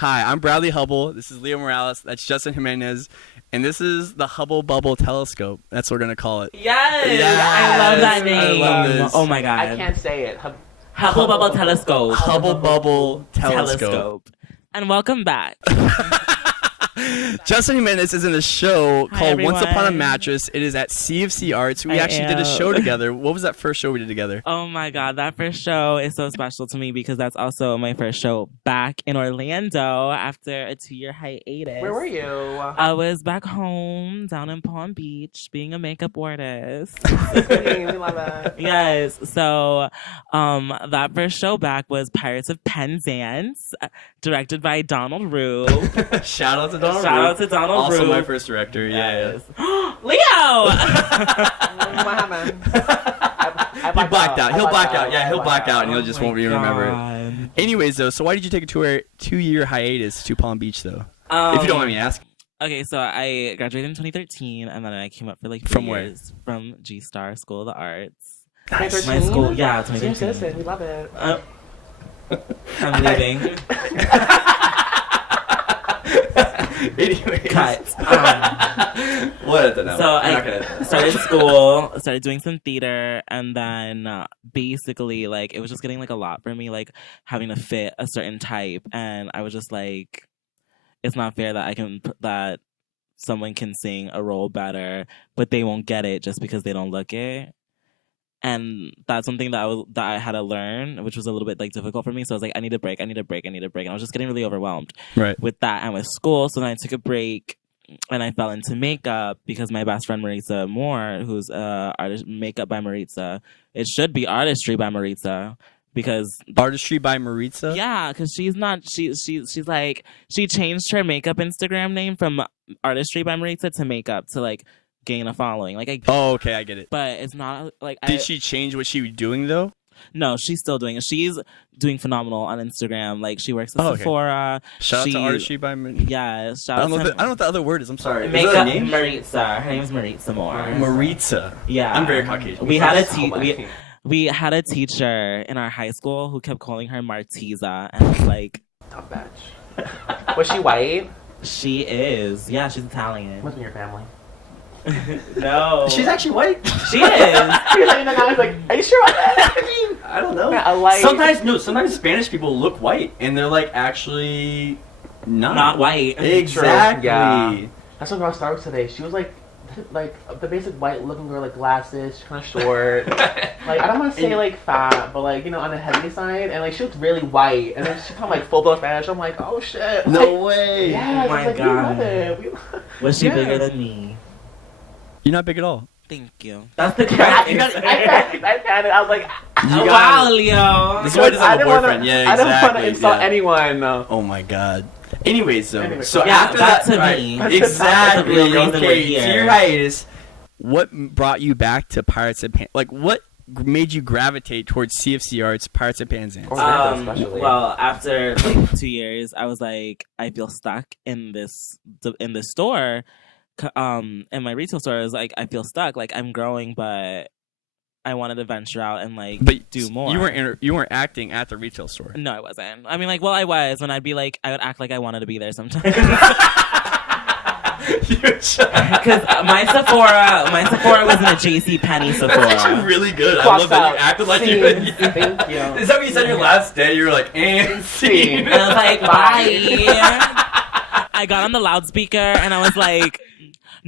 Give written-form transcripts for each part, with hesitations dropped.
Hi, I'm Bradley Hubbell. This is Leo Morales. That's Justin Jimenez. And this is the Hubble Bubble Telescope. That's what we're going to call it. Yes! I love that name. I love this. Oh my god. I can't say it. Hubble Bubble Telescope. Hubble Bubble Telescope. And welcome back. Justin Jimenez is in a show Hi, called everyone. Once Upon a Mattress. It is at CFC Arts. We actually did a show together. What was that first show we did together? Oh my god, that first show is so special to me because that's also my first show back in Orlando after a 2-year hiatus. Where were you? I was back home down in Palm Beach being a makeup artist. We love that. Yes. So that first show back was Pirates of Penzance, directed by Donald Rue. Shout out to Donald Shout Rue. out to Donald Also Rue. my first director. Yeah. Leo! What happened? He blacked out. He'll black out. Yeah, he'll black out and he'll just won't even remember it. Anyways, though, so why did you take a 2-year hiatus to Palm Beach, though? If you don't mind me asking. Okay, so I graduated in 2013, and then I came up for like 3 From where? years. From G-Star School of the Arts. Nice. My school, yeah, Senior 2013. citizen, we love it. I'm leaving. Anyways. Cut. What the no? So I started school, started doing some theater, and then basically, like, it was just getting like a lot for me, like having to fit a certain type, and I was just like, it's not fair that someone can sing a role better, but they won't get it just because they don't look it. And that's something that I had to learn, which was a little bit like difficult for me. So I was like, I need a break. And I was just getting really overwhelmed with that and with school. So then I took a break and I fell into makeup because my best friend Maritza Moore, who's artist makeup by Maritza, it should be artistry by Maritza. Because Artistry by Maritza? Yeah, because she's like, she changed her makeup Instagram name from Artistry by Maritza to makeup to like gain a following. Like, okay, I get it. But it's not like. Did she change what she was doing though? No, she's still doing it. She's doing phenomenal on Instagram. Like, she works at Sephora. Shout out to Artistry by Maritza. Yeah, I don't know what the other word is. I'm sorry. Makeup Maritza. Her name is Maritza Moore. Maritza. Yeah, I'm very Caucasian. We had a teacher in our high school who kept calling her Martiza, and I was like, Top batch. Was she white? She is. Yeah, she's Italian. What's in your family? No. She's actually white. She is. I was like, are you sure about that? I mean, I don't know. Sometimes Spanish people look white, and they're like actually not white. Exactly. Yeah. That's what girl Starbucks today. She was like the basic white looking girl, like glasses, kind of short. Like, I don't want to say like fat, but like, you know, on the heavy side. And like, she looked really white, and then she come like full blown Spanish. I'm like, oh shit. No way. Yeah. Oh my like, God. We love it. Was she bigger than me? You're not big at all. Thank you. That's the correct answer. I panicked. I was like, wow, Leo. This is why he doesn't have a boyfriend. Yeah, exactly. I don't want to insult anyone. Oh my God. Anyways, though. So yeah, after that, me. Exactly. Okay, to your hiatus. What brought you back to Pirates of Pan? Like, what made you gravitate towards CFC Arts, Pirates of Penzance? Well, after like 2 years, I was like, I feel stuck in this store. In my retail store, I was like, I feel stuck. Like, I'm growing, but I wanted to venture out and like do more. You weren't acting at the retail store. No, I wasn't. I mean, like, well, I was. When I'd be like, I would act like I wanted to be there sometimes. Because my Sephora was in a JCPenney Sephora. That's actually really good. I love that you acted like you would. Yeah. Thank you. Is that what you said your last day? You were like, and scene. And I was like, bye. I got on the loudspeaker and I was like,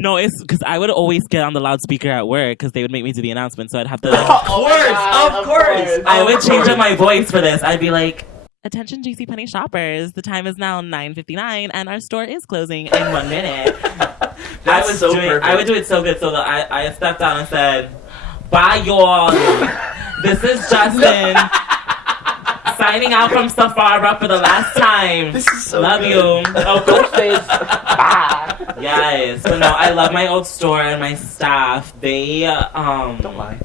no, it's because I would always get on the loudspeaker at work because they would make me do the announcement, so I'd have to. Of course. I would change up my voice for this. I'd be like, "Attention, JCPenney shoppers! The time is now 9:59, and our store is closing in 1 minute." I would do it so good, so that I stepped out and said, "Bye, y'all. This is Justin." Signing out from Sephora for the last time. This is so love good. you. Oh, Ghostface. Bye. Yes, but no, I love my old store and my staff. They Don't lie.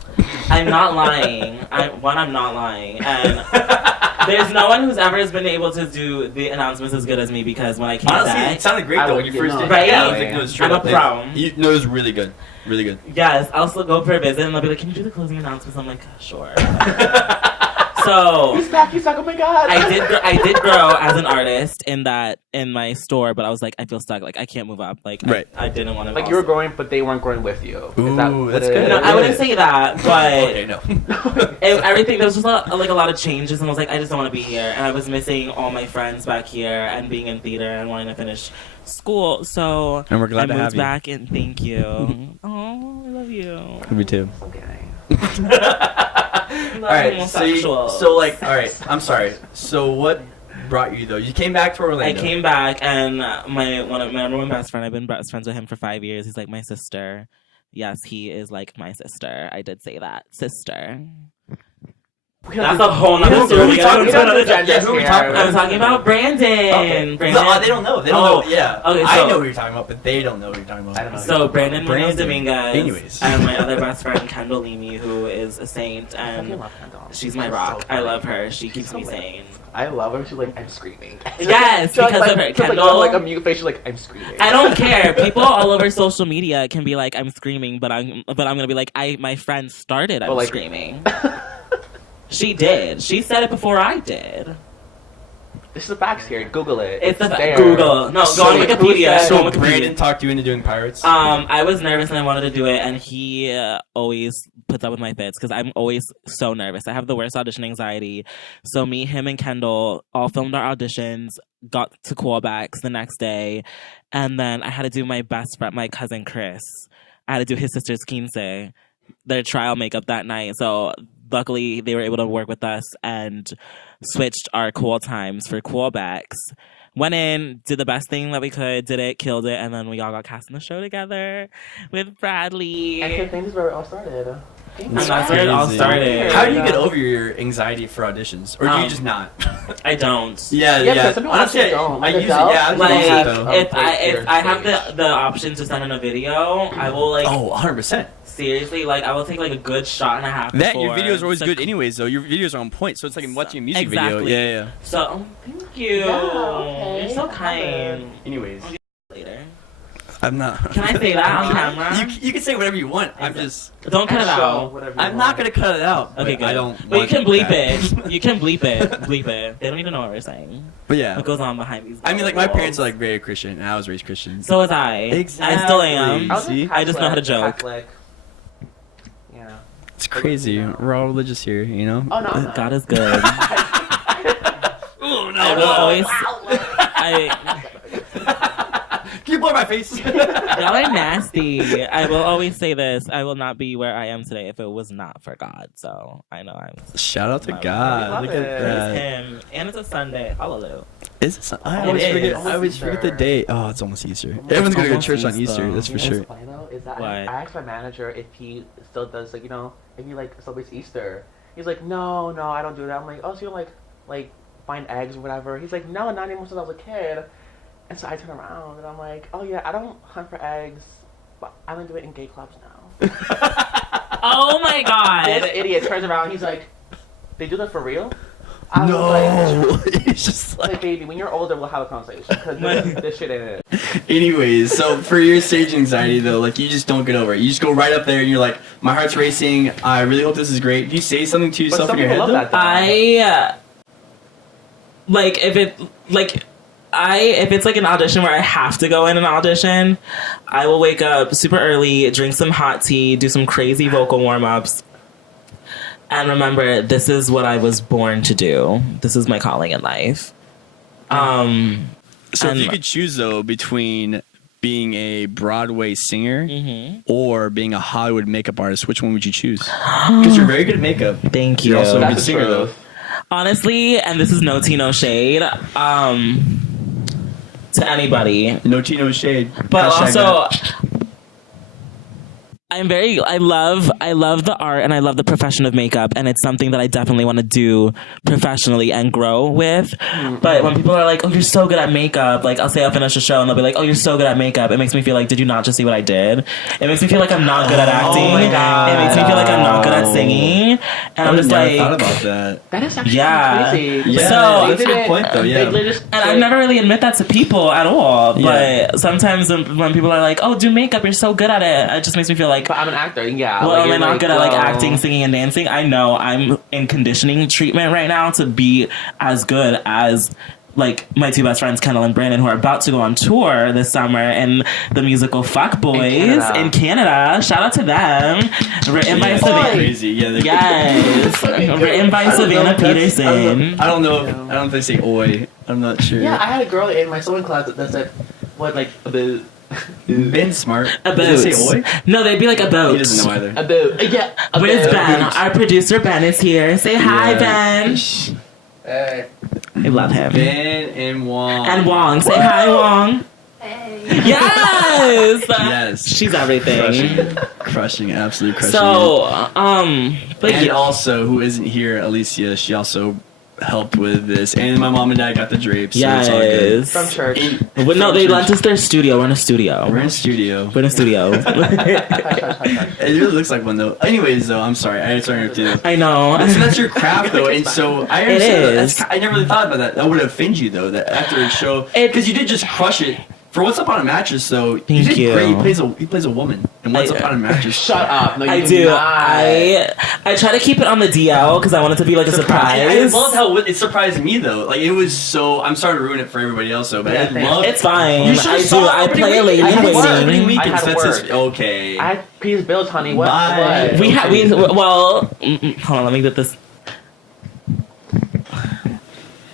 I'm not lying. I'm not lying, and there's no one who's ever been able to do the announcements as good as me because when I came back, it sounded great though when you first did. Right? Yeah, I was like, no, it's straight I'm up. a pro. It was really good. Really good. Yes, I'll still go for a visit and they'll be like, "Can you do the closing announcements?" I'm like, "Sure." So he's back. He's like, oh my god. I did grow as an artist in my store, but I was like, I feel stuck. Like I can't move up. Like right. I didn't want to. Like you were growing, but they weren't growing with you. Ooh, that's good. No, I wouldn't say that, but okay, no. everything there was just a lot of changes, and I was like, I just don't want to be here, and I was missing all my friends back here, and being in theater and wanting to finish school. So and we're glad I to have moved you. back, and thank you. Oh, I love you. Me too. Okay. All right. So like, all right. I'm sorry. So what brought you though? You came back to Orlando. I came back, and my number one best friend. I've been best friends with him for 5 years. He's like my sister. Yes, he is like my sister. I did say that, sister. That's a whole nother story. I'm talking about Brandon. Okay. Brandon. No, they don't know. They don't know. Yeah. Okay, so, I know who you're talking about, but they don't know who you're talking about. I don't know. So Brandon Dominguez. Anyways. And my other best friend Kendall Leamy, who is a saint, and she's my rock. I love her. She keeps me sane. I love her. She's like, I'm screaming. Yes, because of her. Kendall, like a mute face. She's like, I'm screaming. I don't care. People all over social media can be like, I'm screaming, but I'm gonna be like, my friend started. I'm screaming. She did. She said it before I did. This is the facts here. Google it. It's the Google. No, go on Wikipedia. So Brandon talked you into doing Pirates? I was nervous and I wanted to do it, and he always puts up with my fits because I'm always so nervous. I have the worst audition anxiety. So me, him, and Kendall all filmed our auditions, got to callbacks the next day, and then I had to do my best friend, my cousin Chris. I had to do his sister's quince, their trial makeup that night. So luckily, they were able to work with us and switched our call times for callbacks. Went in, did the best thing that we could, did it, killed it, and then we all got cast in the show together with Bradley. And I think this is where it all started. And that's where it all started. How do you get over your anxiety for auditions? Or do you just not? I don't. Yeah. Honestly, don't. I use it, yeah. Like, if I have the option to send in a video, I will, like... Oh, 100%. Seriously, like, I will take, like, a good shot and a half That, your videos are always good anyways, though. Your videos are on point, so it's like watching a music video. Yeah. So, thank you. Yeah, okay. You're so kind. Anyways. Later. I'm not. Can I say that on camera? You can say whatever you want. I'm just... Don't cut it out. I'm not going to cut it out. Okay, good. I don't But you can bleep it. You can bleep it. Bleep it. They don't even know what we're saying. But yeah. What goes on behind these I mean, like, my parents are, like, very Christian, and I was raised Christian. So was I. Exactly. I still am. See? I just know how to joke. Catholic. Yeah. It's crazy. We're all religious here, you know? Oh, no. God is good. Oh, no. I will always... Can you blow my face? Y'all are nasty. I will always say this. I will not be where I am today if it was not for God. So I know I'm... Shout out to God. Look at that. It's him. And it's a Sunday. Hallelujah. Is it? I always forget the date. Oh, it's almost Easter. Everyone's going to go to church on Easter. That's for sure. What's funny, though, is that I asked my manager if he still does, like, you know, if he, like, celebrates Easter. He's like, no, I don't do that. I'm like, oh, so you don't, like, find eggs or whatever? He's like, no, not anymore since I was a kid. And so I turn around and I'm like, oh yeah, I don't hunt for eggs, but I only do it in gay clubs now. Oh my god. This idiot turns around and he's like, they do that for real? No. It's just like, baby, when you're older, we'll have a conversation. Because this shit ain't it. Anyways, so for your stage anxiety, though, like, you just don't get over it. You just go right up there and you're like, my heart's racing. I really hope this is great. Do you say something to yourself in your head, though? If it's like an audition where I have to go in an audition, I will wake up super early, drink some hot tea, do some crazy vocal warm-ups, and remember, this is what I was born to do. This is my calling in life. So if you could choose, though, between being a Broadway singer or being a Hollywood makeup artist, which one would you choose? Because you're very good at makeup. Thank you. You're also a good singer, though. Honestly, and this is no tea, no shade, to anybody. No tea, no shade. But also, I love the art and I love the profession of makeup, and it's something that I definitely want to do professionally and grow with. But when people are like, oh, you're so good at makeup, like, I'll say I'll finish a show and they'll be like, oh, you're so good at makeup, it makes me feel like, did you not just see what I did? It makes me feel like I'm not good at acting. Oh my God. It makes me feel like I'm not good at singing. And I'm just like, thought about that. That is actually crazy. Yeah, so, that's a good point, though, yeah. And I never really admit that to people at all. But sometimes when people are like, oh, do makeup, you're so good at it, it just makes me feel like like, but I'm an actor. Yeah. well, like, am I not like, good at like acting, singing, and dancing? I know I'm in conditioning treatment right now to be as good as like my two best friends, Kendall and Brandon, who are about to go on tour this summer in the musical Fuck Boys in Canada. Shout out to them. Written by Savannah. Crazy. Yeah, Yes. Written by Savannah Peterson. I don't know if they say oi. I'm not sure. Yeah, I had a girl in my sewing class that said, what, like, about... Ben's smart. A boat. Did they say oi? No, they'd be like a boat. He doesn't know either. About, yeah. Where's Ben? Our producer Ben is here. Say hi, Ben. Hey. I love him. Ben and Wong. And Wong. Say hi, Wong. Hey. Yes. Yes. She's everything. Crushing, absolutely crushing. So, but and also, who isn't here, Alicia, she also helped with this. And my mom and dad got the drapes. yes. So it's From church. all good. But no, they lent us their studio. We're in a studio. We're in a studio. We're in a studio. Hush, hush. It really looks like one though. Anyways, though, I'm sorry. I started to. I know. So that's your craft though, and so I understand. It That. is. I never really thought about that. That would offend you though. That after a show, because you did just crush it. For What's Up on a Mattress, though, Thank you did you. great. He plays a woman in What's Up on a Mattress. Shut up. No, you I do. not. I try to keep it on the DL because I want it to be like a surprise. I love how it surprised me though. Like it was so. I'm sorry to ruin it for everybody else though, but Yeah, I thanks. love. It's fine. You should've I do. saw I opening play a lady weekend. in I had waiting. opening weekend, I had so to that's work. okay. I had peas bills, honey. What? Bye. What? We have. Well, hold on. Let me get this.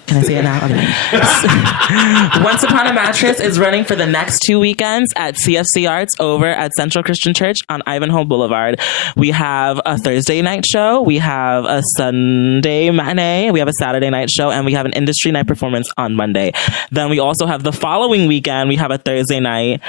Can I say it now? Okay. Once Upon a Mattress is running for the next 2 weekends at CFC Arts over at Central Christian Church on Ivanhoe Boulevard. We have a Thursday night show, we have a Sunday matinee, we have a Saturday night show, and we have an industry night performance on Monday. Then we also have the following weekend, we have a Thursday night,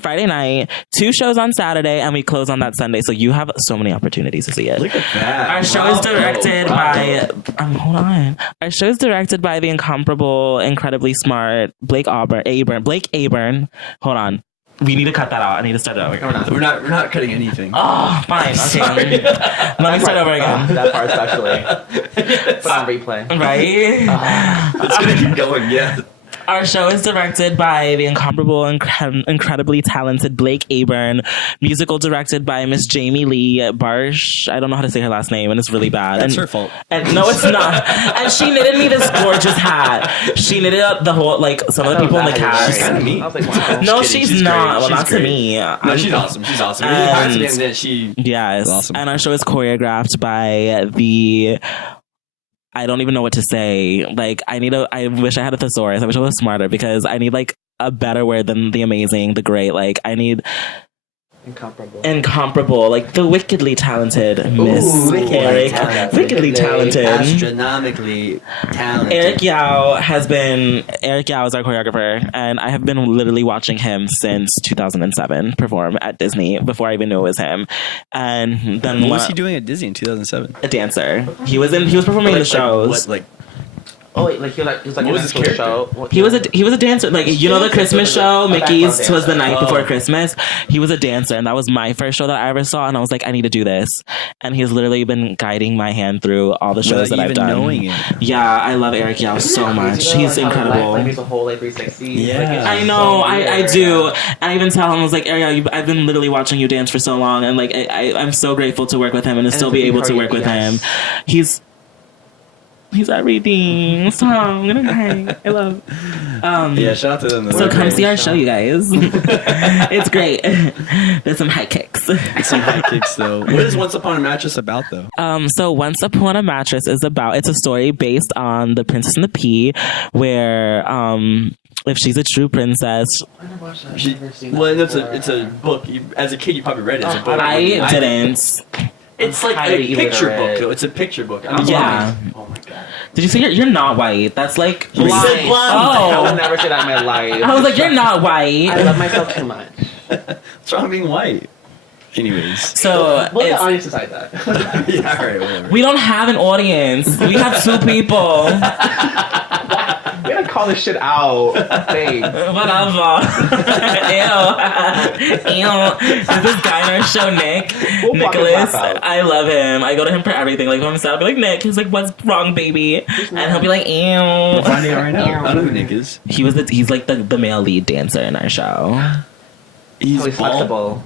Friday night, 2 shows on Saturday, and we close on that Sunday. So you have so many opportunities to see it. Look at that. Our show is directed by hold on. Our show is directed by the incomparable, incredibly smart Blake Aburn. Hold on. We need to cut that out. I need to start it over. We're not cutting anything. Oh, fine. Okay. Let me start over again. That part especially. Put on replay. Right? It's gonna keep going. Yeah. Our show is directed by the incomparable, incredibly talented Blake Aburn. Musical directed by Miss Jamie Lee Barsh. I don't know how to say her last name, and it's really bad. That's her fault. And no, it's not. And she knitted me this gorgeous hat. She knitted up the whole, like, some of the people in the cast. She's kind of mean. I was like, wow. No, Just kidding. she's She's not. great. Well, She's not to great. me. No, she's awesome. She's awesome. Really confident that she. Yes. Awesome. And our show is choreographed by the. I don't even know what to say. Like, I wish I had a thesaurus. I wish I was smarter because I need, like, a better word than the amazing, the great. Like, I need incomparable. Like, the wickedly talented Miss Eric. Wickedly talented. Astronomically talented. Eric Yao is our choreographer, and I have been literally watching him since 2007 perform at Disney before I even knew it was him. And then What was he doing at Disney in 2007? a dancer. He was performing in the shows. Oh wait, like he was like What in was an his actual character? show. He was a dancer. Like, you know the Christmas show, Mickey's background Twas the dancer. Night Oh. Before Christmas? He was a dancer, and that was my first show that I ever saw, and I was like, I need to do this. And he's literally been guiding my hand through all the shows that I've done. Knowing it. Yeah, I love Eric Yao so much. He's incredible. Like he's a whole like 360. Yeah. I know, I do. And I even tell him, I was like, Ariel, I've been literally watching you dance for so long, and like I'm so grateful to work with him and to still be able to work with him. He's everything. So I'm gonna cry. I love. Yeah, shout out to them. So come see our show, you guys. It's great. There's some high kicks. Some high kicks though. What is Once Upon a Mattress about though? So Once Upon a Mattress it's a story based on The Princess and the Pea, where if she's a true princess. I never watched that. I've She, never seen that well, before. it's a book. As a kid, you probably read it as a book. I didn't. It's like highly a picture illiterate. book. Though. It's a picture book. Yeah. Oh my god. Did you say you're not white? That's like You said blonde. I would Oh, never say that in my life. I was like, you're not I white. love myself too much. What's wrong with being white? Anyways. So We'll it's- the audience decide that. Yeah, alright, whatever. we don't have an audience. We have 2 people. We gotta call this shit out. Thanks. Whatever. Ew. There's this guy in our show, Nick. We'll block his Nicholas. laugh out. I love him. I go to him for everything. Like, when I'm sad, I'll be like, Nick. He's like, what's wrong, baby? And he'll be like, ew. Finding it right now. I don't know who Nick is. He's like the male lead dancer in our show. He's Oh, he's bald. flexible.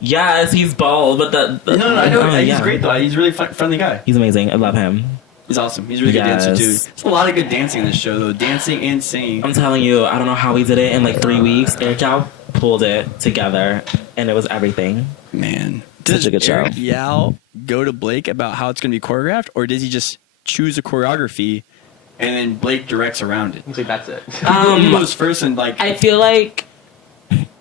Yes, he's bold, but no, I know he's great though. He's a really friendly guy. He's amazing. I love him. He's awesome. He's a really good dancer too. There's a lot of good dancing in this show though. Dancing and singing. I'm telling you, I don't know how he did it in like 3 weeks. Eric Yao pulled it together, and it was everything. Man, such a good show. Eric Yao go to Blake about how it's going to be choreographed, or does he just choose a choreography and then Blake directs around it? He's like, that's it. He goes first and like. I feel like,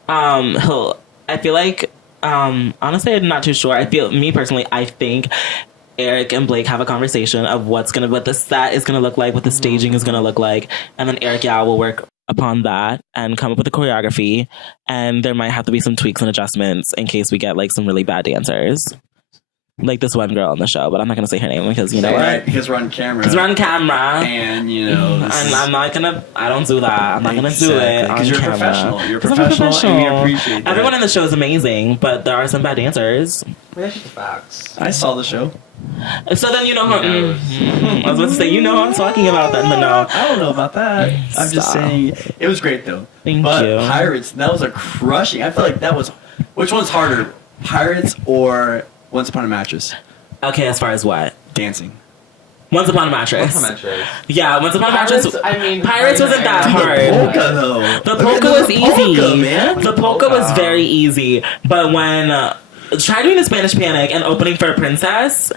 honestly, I'm not too sure. I think Eric and Blake have a conversation of what the set is gonna look like, what the staging is gonna look like, and then Eric Yao will work upon that and come up with a choreography, and there might have to be some tweaks and adjustments in case we get like some really bad dancers. Like this one girl on the show, but I'm not gonna say her name because you know right, because we're on camera. And you know, and I'm not gonna. I don't do that. I'm not gonna do it because you're a professional. You're a professional, and we appreciate that. Everyone in the show is amazing, but there are some bad dancers. That's just facts. I saw the show. So then you know who I was about to say, you know who I'm talking about then, but no. I don't know about that. I'm just saying it was great though. Thank but you. Pirates, that was a crushing. I feel like that was. Which one's harder, Pirates or Once Upon a Mattress? Okay, as far as what? Dancing. Once Upon a Mattress. Yeah, Once Upon a Mattress. Pirates wasn't that hard. The polka though. The polka was easy. Polka, man. The polka was very easy, but when try doing the Spanish Panic and opening for a princess.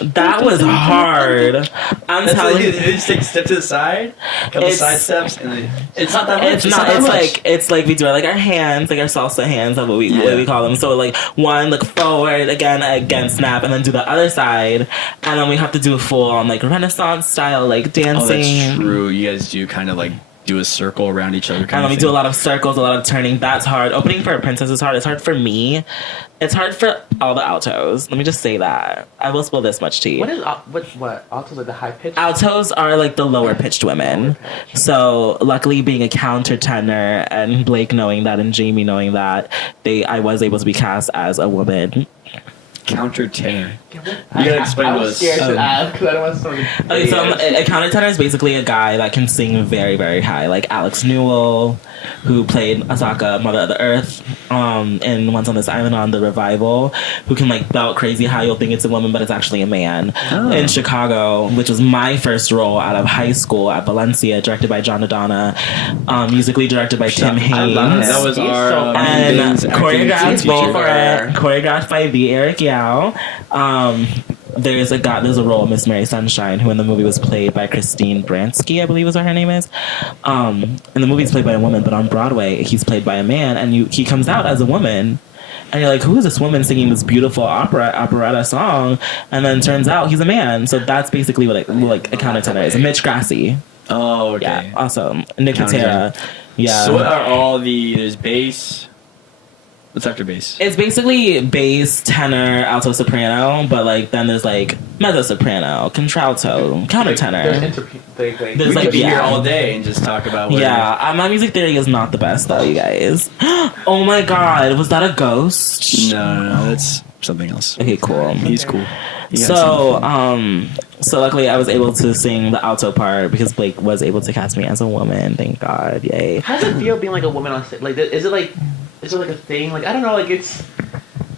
That was hard. I'm telling you. They just take a step to the side, a couple side steps, and then it's not that much. It's like we do it like our hands, like our salsa hands, what we call them. So like one, look forward, again, snap, and then do the other side, and then we have to do a full on like Renaissance style like dancing. Oh, that's true. You guys do kind of like do a circle around each other. And then we do a lot of circles, a lot of turning. That's hard. Opening for a princess is hard. It's hard for me. It's hard for all the altos. Let me just say that. I will spill this much tea. What is what altos, like the high pitched? Altos are like the lower pitched women. So luckily, being a countertenor and Blake knowing that and Jamie knowing that, I was able to be cast as a woman. Countertenor. You gotta explain to us. Scared to ask because I don't want something. Okay, so a countertenor is basically a guy that can sing very, very high, like Alex Newell, who played Asaka, Mother of the Earth, in Once on This Island on the Revival, who can like belt crazy high. You'll think it's a woman, but it's actually a man. Oh. In Chicago, which was my first role out of high school at Valencia, directed by John Dodonna, musically directed by Tim Haynes. That was our and choreographed by the Eric Yao. There's a role, Miss Mary Sunshine, who in the movie was played by Christine Baranski, I believe is what her name is. In the movie, he's played by a woman, but on Broadway, he's played by a man, and he comes out as a woman. And you're like, who is this woman singing this beautiful operetta song? And then turns out he's a man. So that's basically what a countertenor is. Mitch Grassi. Oh, okay. Yeah, awesome. Nick Patera. Yeah. So what are there's bass? What's after bass? It's basically bass, tenor, alto, soprano, but like then there's like mezzo soprano, contralto, countertenor. We could be here all day and just talk about what my music theory is not the best though, you guys. Oh my god, was that a ghost? No, that's something else. Okay, cool. He's cool. So luckily I was able to sing the alto part because Blake was able to cast me as a woman. Thank God, yay. How does it feel being like a woman on stage? Like, is it like a thing? Like, I don't know. Like, it's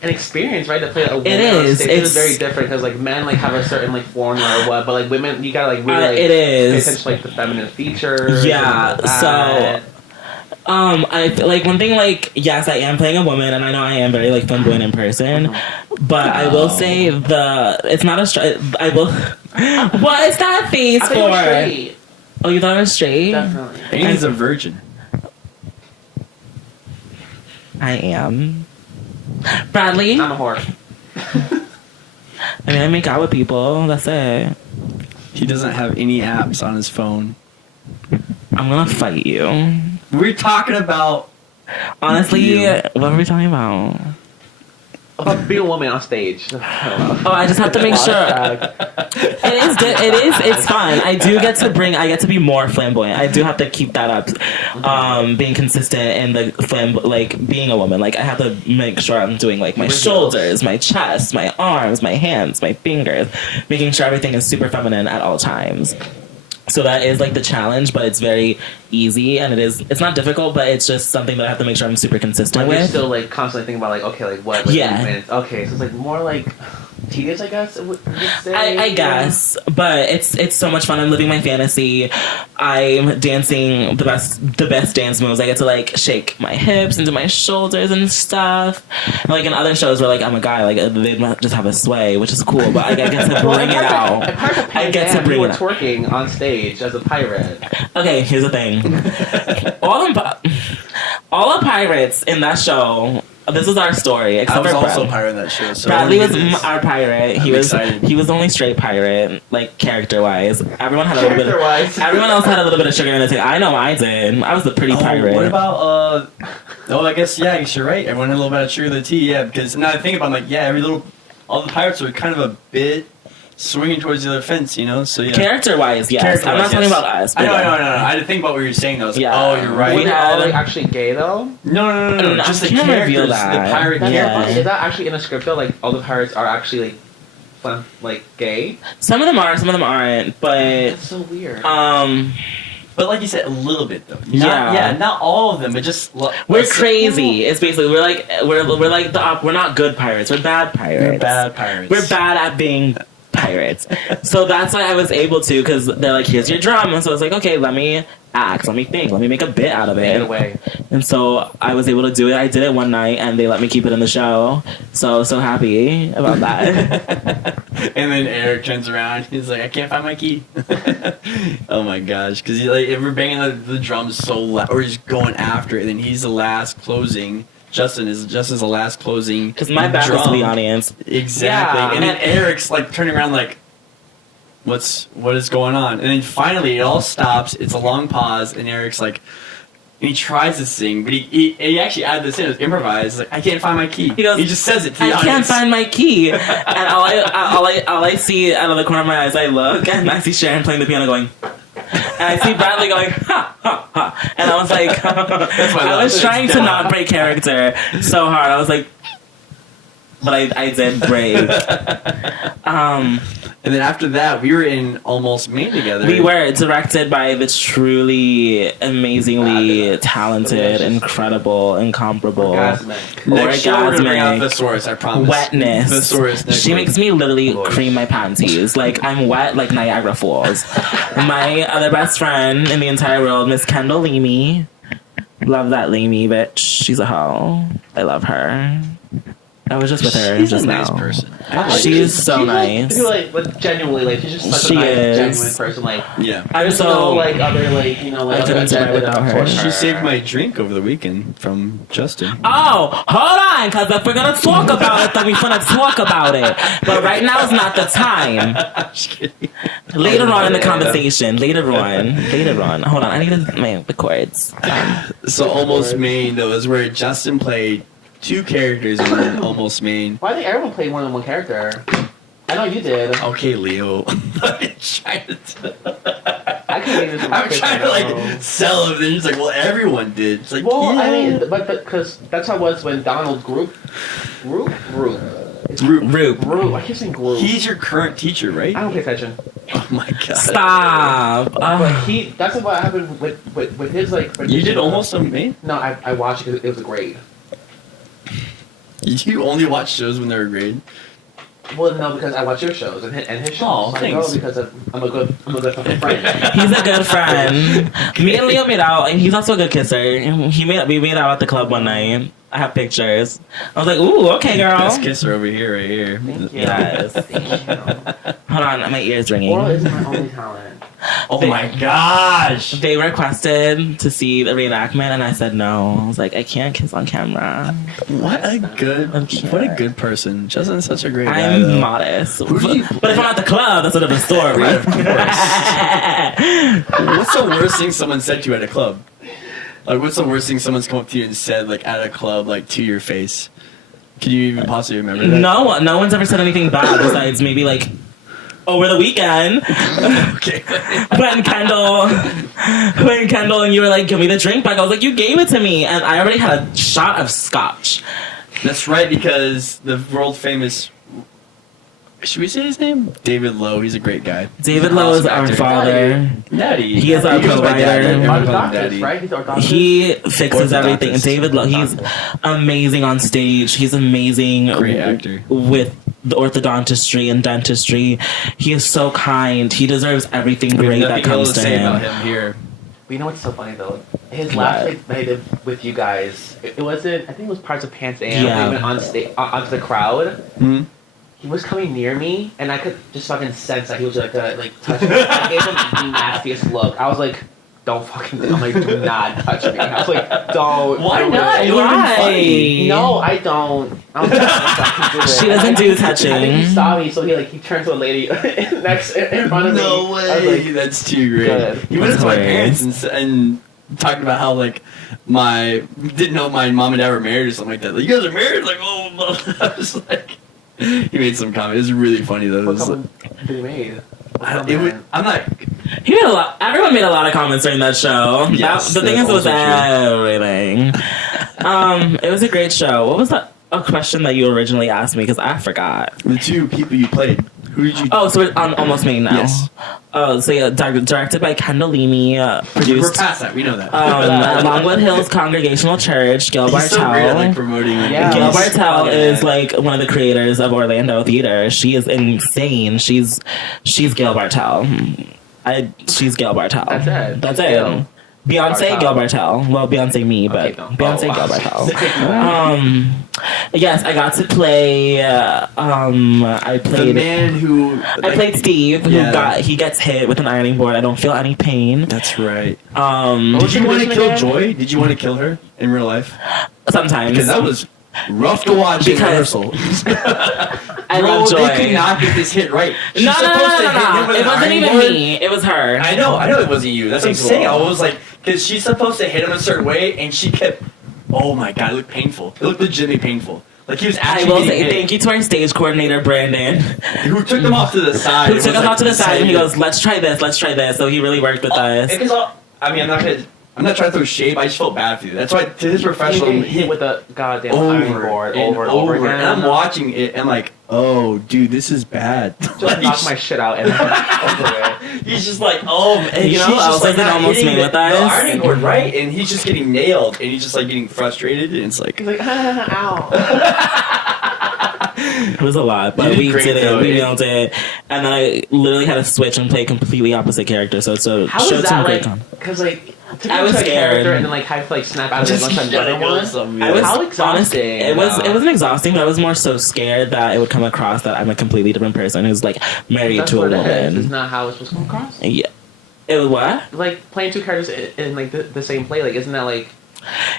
an experience, right? To play a woman on stage. It's very different because like men like have a certain like formula or what, but like women, you gotta like really like pay attention to like the feminine features. Yeah. So. I feel like one thing, like, yes, I am playing a woman, and I know I am very, like, flamboyant in person, but I will say it's not a straight, I will, what is that face for? Straight. Oh, you thought I was straight? Definitely. Bane's a virgin. I am. Bradley? I'm a whore. I mean, I make out with people, that's it. He doesn't have any apps on his phone. I'm gonna fight you. We're talking about... Honestly, what are we talking about? About being a woman on stage. I just have to make sure. It's fun. I get to be more flamboyant. I do have to keep that up. Being consistent in the being a woman. Like, I have to make sure I'm doing, like, my shoulders, my chest, my arms, my hands, my fingers. Making sure everything is super feminine at all times. So that is like the challenge, but it's very easy, and it's not difficult, but it's just something that I have to make sure I'm super consistent with. You're still like constantly thinking about like, okay, like what? Like, minutes? Okay, so it's like more like tedious, I guess. Would say, I guess, but it's so much fun. I'm living my fantasy. I'm dancing the best dance moves. I get to like shake my hips and do my shoulders and stuff. And, like in other shows where like I'm a guy, like they might just have a sway, which is cool. But I get to bring it out. I get to bring it out. Twerking on stage as a pirate. Okay, here's the thing. all the pirates in that show. This is our story. Except I was for also Brad. a pirate in that show. So Bradley was our pirate. He was excited. He was the only straight pirate, like character wise. Everyone had a little bit. Everyone else had a little bit of sugar in the tea. I know I did. I was the pretty pirate. What about I guess you're right. Everyone had a little bit of sugar in the tea. Yeah, because now I think about it, like all the pirates are kind of a bit swinging towards the other fence, you know. So yeah. Character wise, yes. I'm not talking about us. I know. I didn't think about what you were saying though. Oh, you're right. Were they all like actually gay though? No. Just the characters, the pirate characters. Is that actually in a script though? Like all the pirates are actually like gay? Some of them are, some of them aren't. But that's so weird. But like you said, a little bit though. Not all of them, but just we're crazy. It's basically we're not good pirates. We're bad pirates. We're bad pirates. We're bad at being pirates. So that's why I was able to, because they're like, here's your drum. And so I was like, okay, let me act, let me think, let me make a bit out of it. And so I was able to do it. I did it one night and they let me keep it in the show. So happy about that. And then Eric turns around, he's like, I can't find my key. Oh my gosh, because we're banging the drums so loud, or he's going after it, and then he's the last closing. Justin's the last closing. Because my back was to the audience. Exactly. Yeah. And then Eric's like turning around like, what is going on? And then finally it all stops. It's a long pause, and Eric's like, and he tries to sing, but he actually added this in. It was improvised. Like, I can't find my key. He just says it to the audience. I can't find my key. And all I see out of the corner of my eyes, I look, and I see Sharon playing the piano going... And I see Bradley going, ha, ha, ha. And I was like, I was trying to not break character so hard. I was like, but I did break. And then after that, we were in Almost Maine together. We were directed by the truly amazingly talented, incredible, incomparable, Next show we're gonna bring out Thesaurus, I promise. Wetness. Thesaurus next she makes me literally cream my panties. Like, I'm wet like Niagara Falls. My other best friend in the entire world, Miss Kendall Leamy. Love that Leamy bitch. She's a hoe. I love her. I was just with her just now. She's a nice person. She's so nice. Like genuinely, like she's just such a nice, genuine person. Like I'm so like other like like I couldn't survive without her. She saved my drink over the weekend from Justin. Oh, hold on, because if we're gonna talk about it, then we're gonna talk about it. But right now is not the time. Just kidding. Later on in the conversation. Later on. Hold on, I need the chords. So Almost Maine though is where Justin played 2 characters in Almost Maine. Why did everyone play more than one character? I know you did. Okay, Leo. I'm trying to like sell it. And it's like, well, everyone did. It's like, well, I mean, but because that's how it was when Donald Group. I keep saying Group. He's your current teacher, right? I don't pay attention. Oh my god! Stop. But that's what happened with his like. You did Almost Maine? No, I watched it because it was a grade. You only watch shows when they're a grade? Well, no, because I watch your shows and his shows. Oh, thanks. Because I'm a good fucking friend. He's a good friend. Me and Leo made out, and he's also a good kisser. We made out at the club one night. I have pictures. I was like, ooh, okay, girl. Best kisser over here, right here. Thank you. Yes. Thank you. Hold on, my ear's ringing. Oral isn't my only talent. Oh my gosh! They requested to see the reenactment, and I said no. I was like, I can't kiss on camera. What a good person. Justin's such a great guy. I'm modest. But if I'm at the club, that's a different story. Right, of course. What's the worst thing someone said to you at a club? Like, what's the worst thing someone's come up to you and said, like, at a club, like, to your face? Can you even possibly remember that? No one's ever said anything bad besides maybe, like, over the weekend. Okay. when Kendall and you were like, give me the drink back, I was like, you gave it to me, and I already had a shot of scotch. That's right, because the world famous Should we say his name? David Lowe. He's a great guy. David Lowe is our father. Daddy. He is our goes by Daddy. provider. Everyone calls him Orthodontist, Daddy. right? He's orthodontist. He fixes everything. Orthodontist. David Lowe, he's amazing on stage. He's amazing Great actor. with the orthodontistry and dentistry. He is so kind. He deserves everything We have great that nothing ill comes to to say about him. him here. But you know what's so funny though? His last night that I did with you guys, it wasn't. I think it was parts of Pants AM. Yeah. He went on stage, onto the crowd. Hmm? He was coming near me, and I could just fucking sense that he was like touch me. I gave him the nastiest look. I was like, "Don't fucking." I'm like, "Do not touch me." I was like, "Don't." Why do not? it." It would've been funny. No, I don't. I don't do it. She doesn't do I think touching. he saw me, so he turned to a lady next in front of me. No I was way. like, That's too great. Good. He went That's to my hilarious. parents and talked about how like didn't know my mom and dad were married or something like that. Like, you guys are married? Like, oh, I was like, he made some comment. It was really funny though. It what was comment did he made? I'm not. He made a lot. Everyone made a lot of comments during that show. Yes, the thing is, that's it was also everything. It was a great show. What was a question that you originally asked me? Because I forgot. The two people you played. Who did you? Oh, so we're on Almost Maine now. Yes. Oh, so yeah, directed by Kendall Leamy, We're produced past that. We know that. Longwood Hills Congregational Church. Gil He's so great at like Bartel. promoting. Like, Yeah. Gil events. Bartel Yeah. is like one of the creators of Orlando Theater. She is insane. She's Gil Bartel. She's Gil Bartel. That's it. That's Just it. Gil. Beyonce, Bartel. Gil Bartel. Well, Beyonce me, but Okay, no. Beyonce, Oh, Gil wow. Bartel. Yes, I got to play. I The played. man who. I played Steve, who Yeah. he gets hit with an ironing board. I don't feel any pain. That's right. What Did you want to condition kill again? Joy? Did you want to kill her in real life? Sometimes Because that was rough to watch in Because- rehearsal. I Bro, love Joy. They could not get this hit right. She's No. supposed to hit him with It an wasn't ironing even board. me. It was her. I know it wasn't you. That's what I'm Thanks, saying. I Will. was like, because she's supposed to hit him a certain way, and she kept. Oh my god, it looked painful. It looked legitimately painful. Like he was I actually will getting say hit. thank you to our stage coordinator Brandon, Who took them off to the side? who and took was us like, off to the side and he saying- goes, "Let's try this, let's try this." So he really worked with us. Because I'm not trying to throw shade. But I just felt bad for you. That's why to his professional He hit with a goddamn over ironing board and over and over again. And I'm watching it. And like, oh, dude, this is bad. Just knocked my shit out and over it. He's just like, oh, and You know she's who just else like isn't not almost hitting me with the us? ironing board right, and he's just getting nailed, and he's just like getting frustrated, and it's like, He's like, ow. It was a lot, but You did we great, did it. though. We nailed it. And then I literally had to switch and play completely opposite characters. So How showed was some that great like? time. Because like, to I was a scared. character and then like have to like snap out of it once I'm done one. I was How honest, exhausting. it wasn't exhausting, but I was more so scared that it would come across that I'm a completely different person who's like married That's to a what it is. woman. It's not how it's supposed to come across. Yeah. It was what? Like playing two characters in like the same play. Like, isn't that like?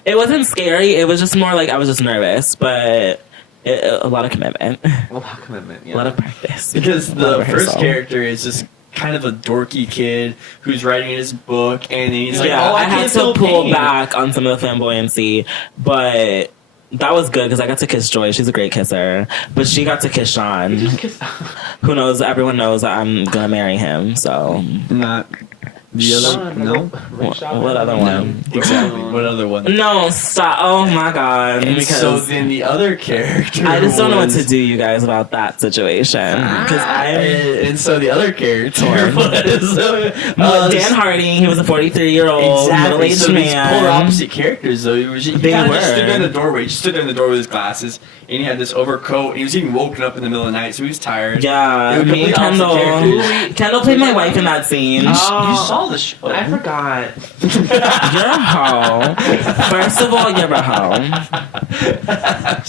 It wasn't scary. It was just more like I was just nervous, but a lot of commitment, A lot of commitment. Yeah. a lot of practice. because A lot the of first rehearsal. character is just kind of a dorky kid who's writing his book, and then he's like, Yeah, oh, I can't had to feel pull pain. back on some of the flamboyancy, but that was good because I got to kiss Joy. She's a great kisser, but she got to kiss Sean. Just kiss. Who knows? Everyone knows that I'm gonna marry him. So Not the other. Sean, No. what other one? No, exactly. What other one? No, stop! Oh my god! And Because so then the other character. I just don't know what was- to do, you guys, about that situation. Because And so the other character was Dan Harding, he was a 43-year-old exactly. middle-aged So these man. polar opposite characters, though. He They kind of just were. stood there in the doorway. He just stood there in the door with his glasses, and he had this overcoat. And he was even woken up in the middle of the night, so he was tired. Yeah, They were me and complete opposite Kendall. characters. Kendall played my wife in that scene. You Oh. saw the show. I forgot. You're a hoe. First of all, you're a hoe.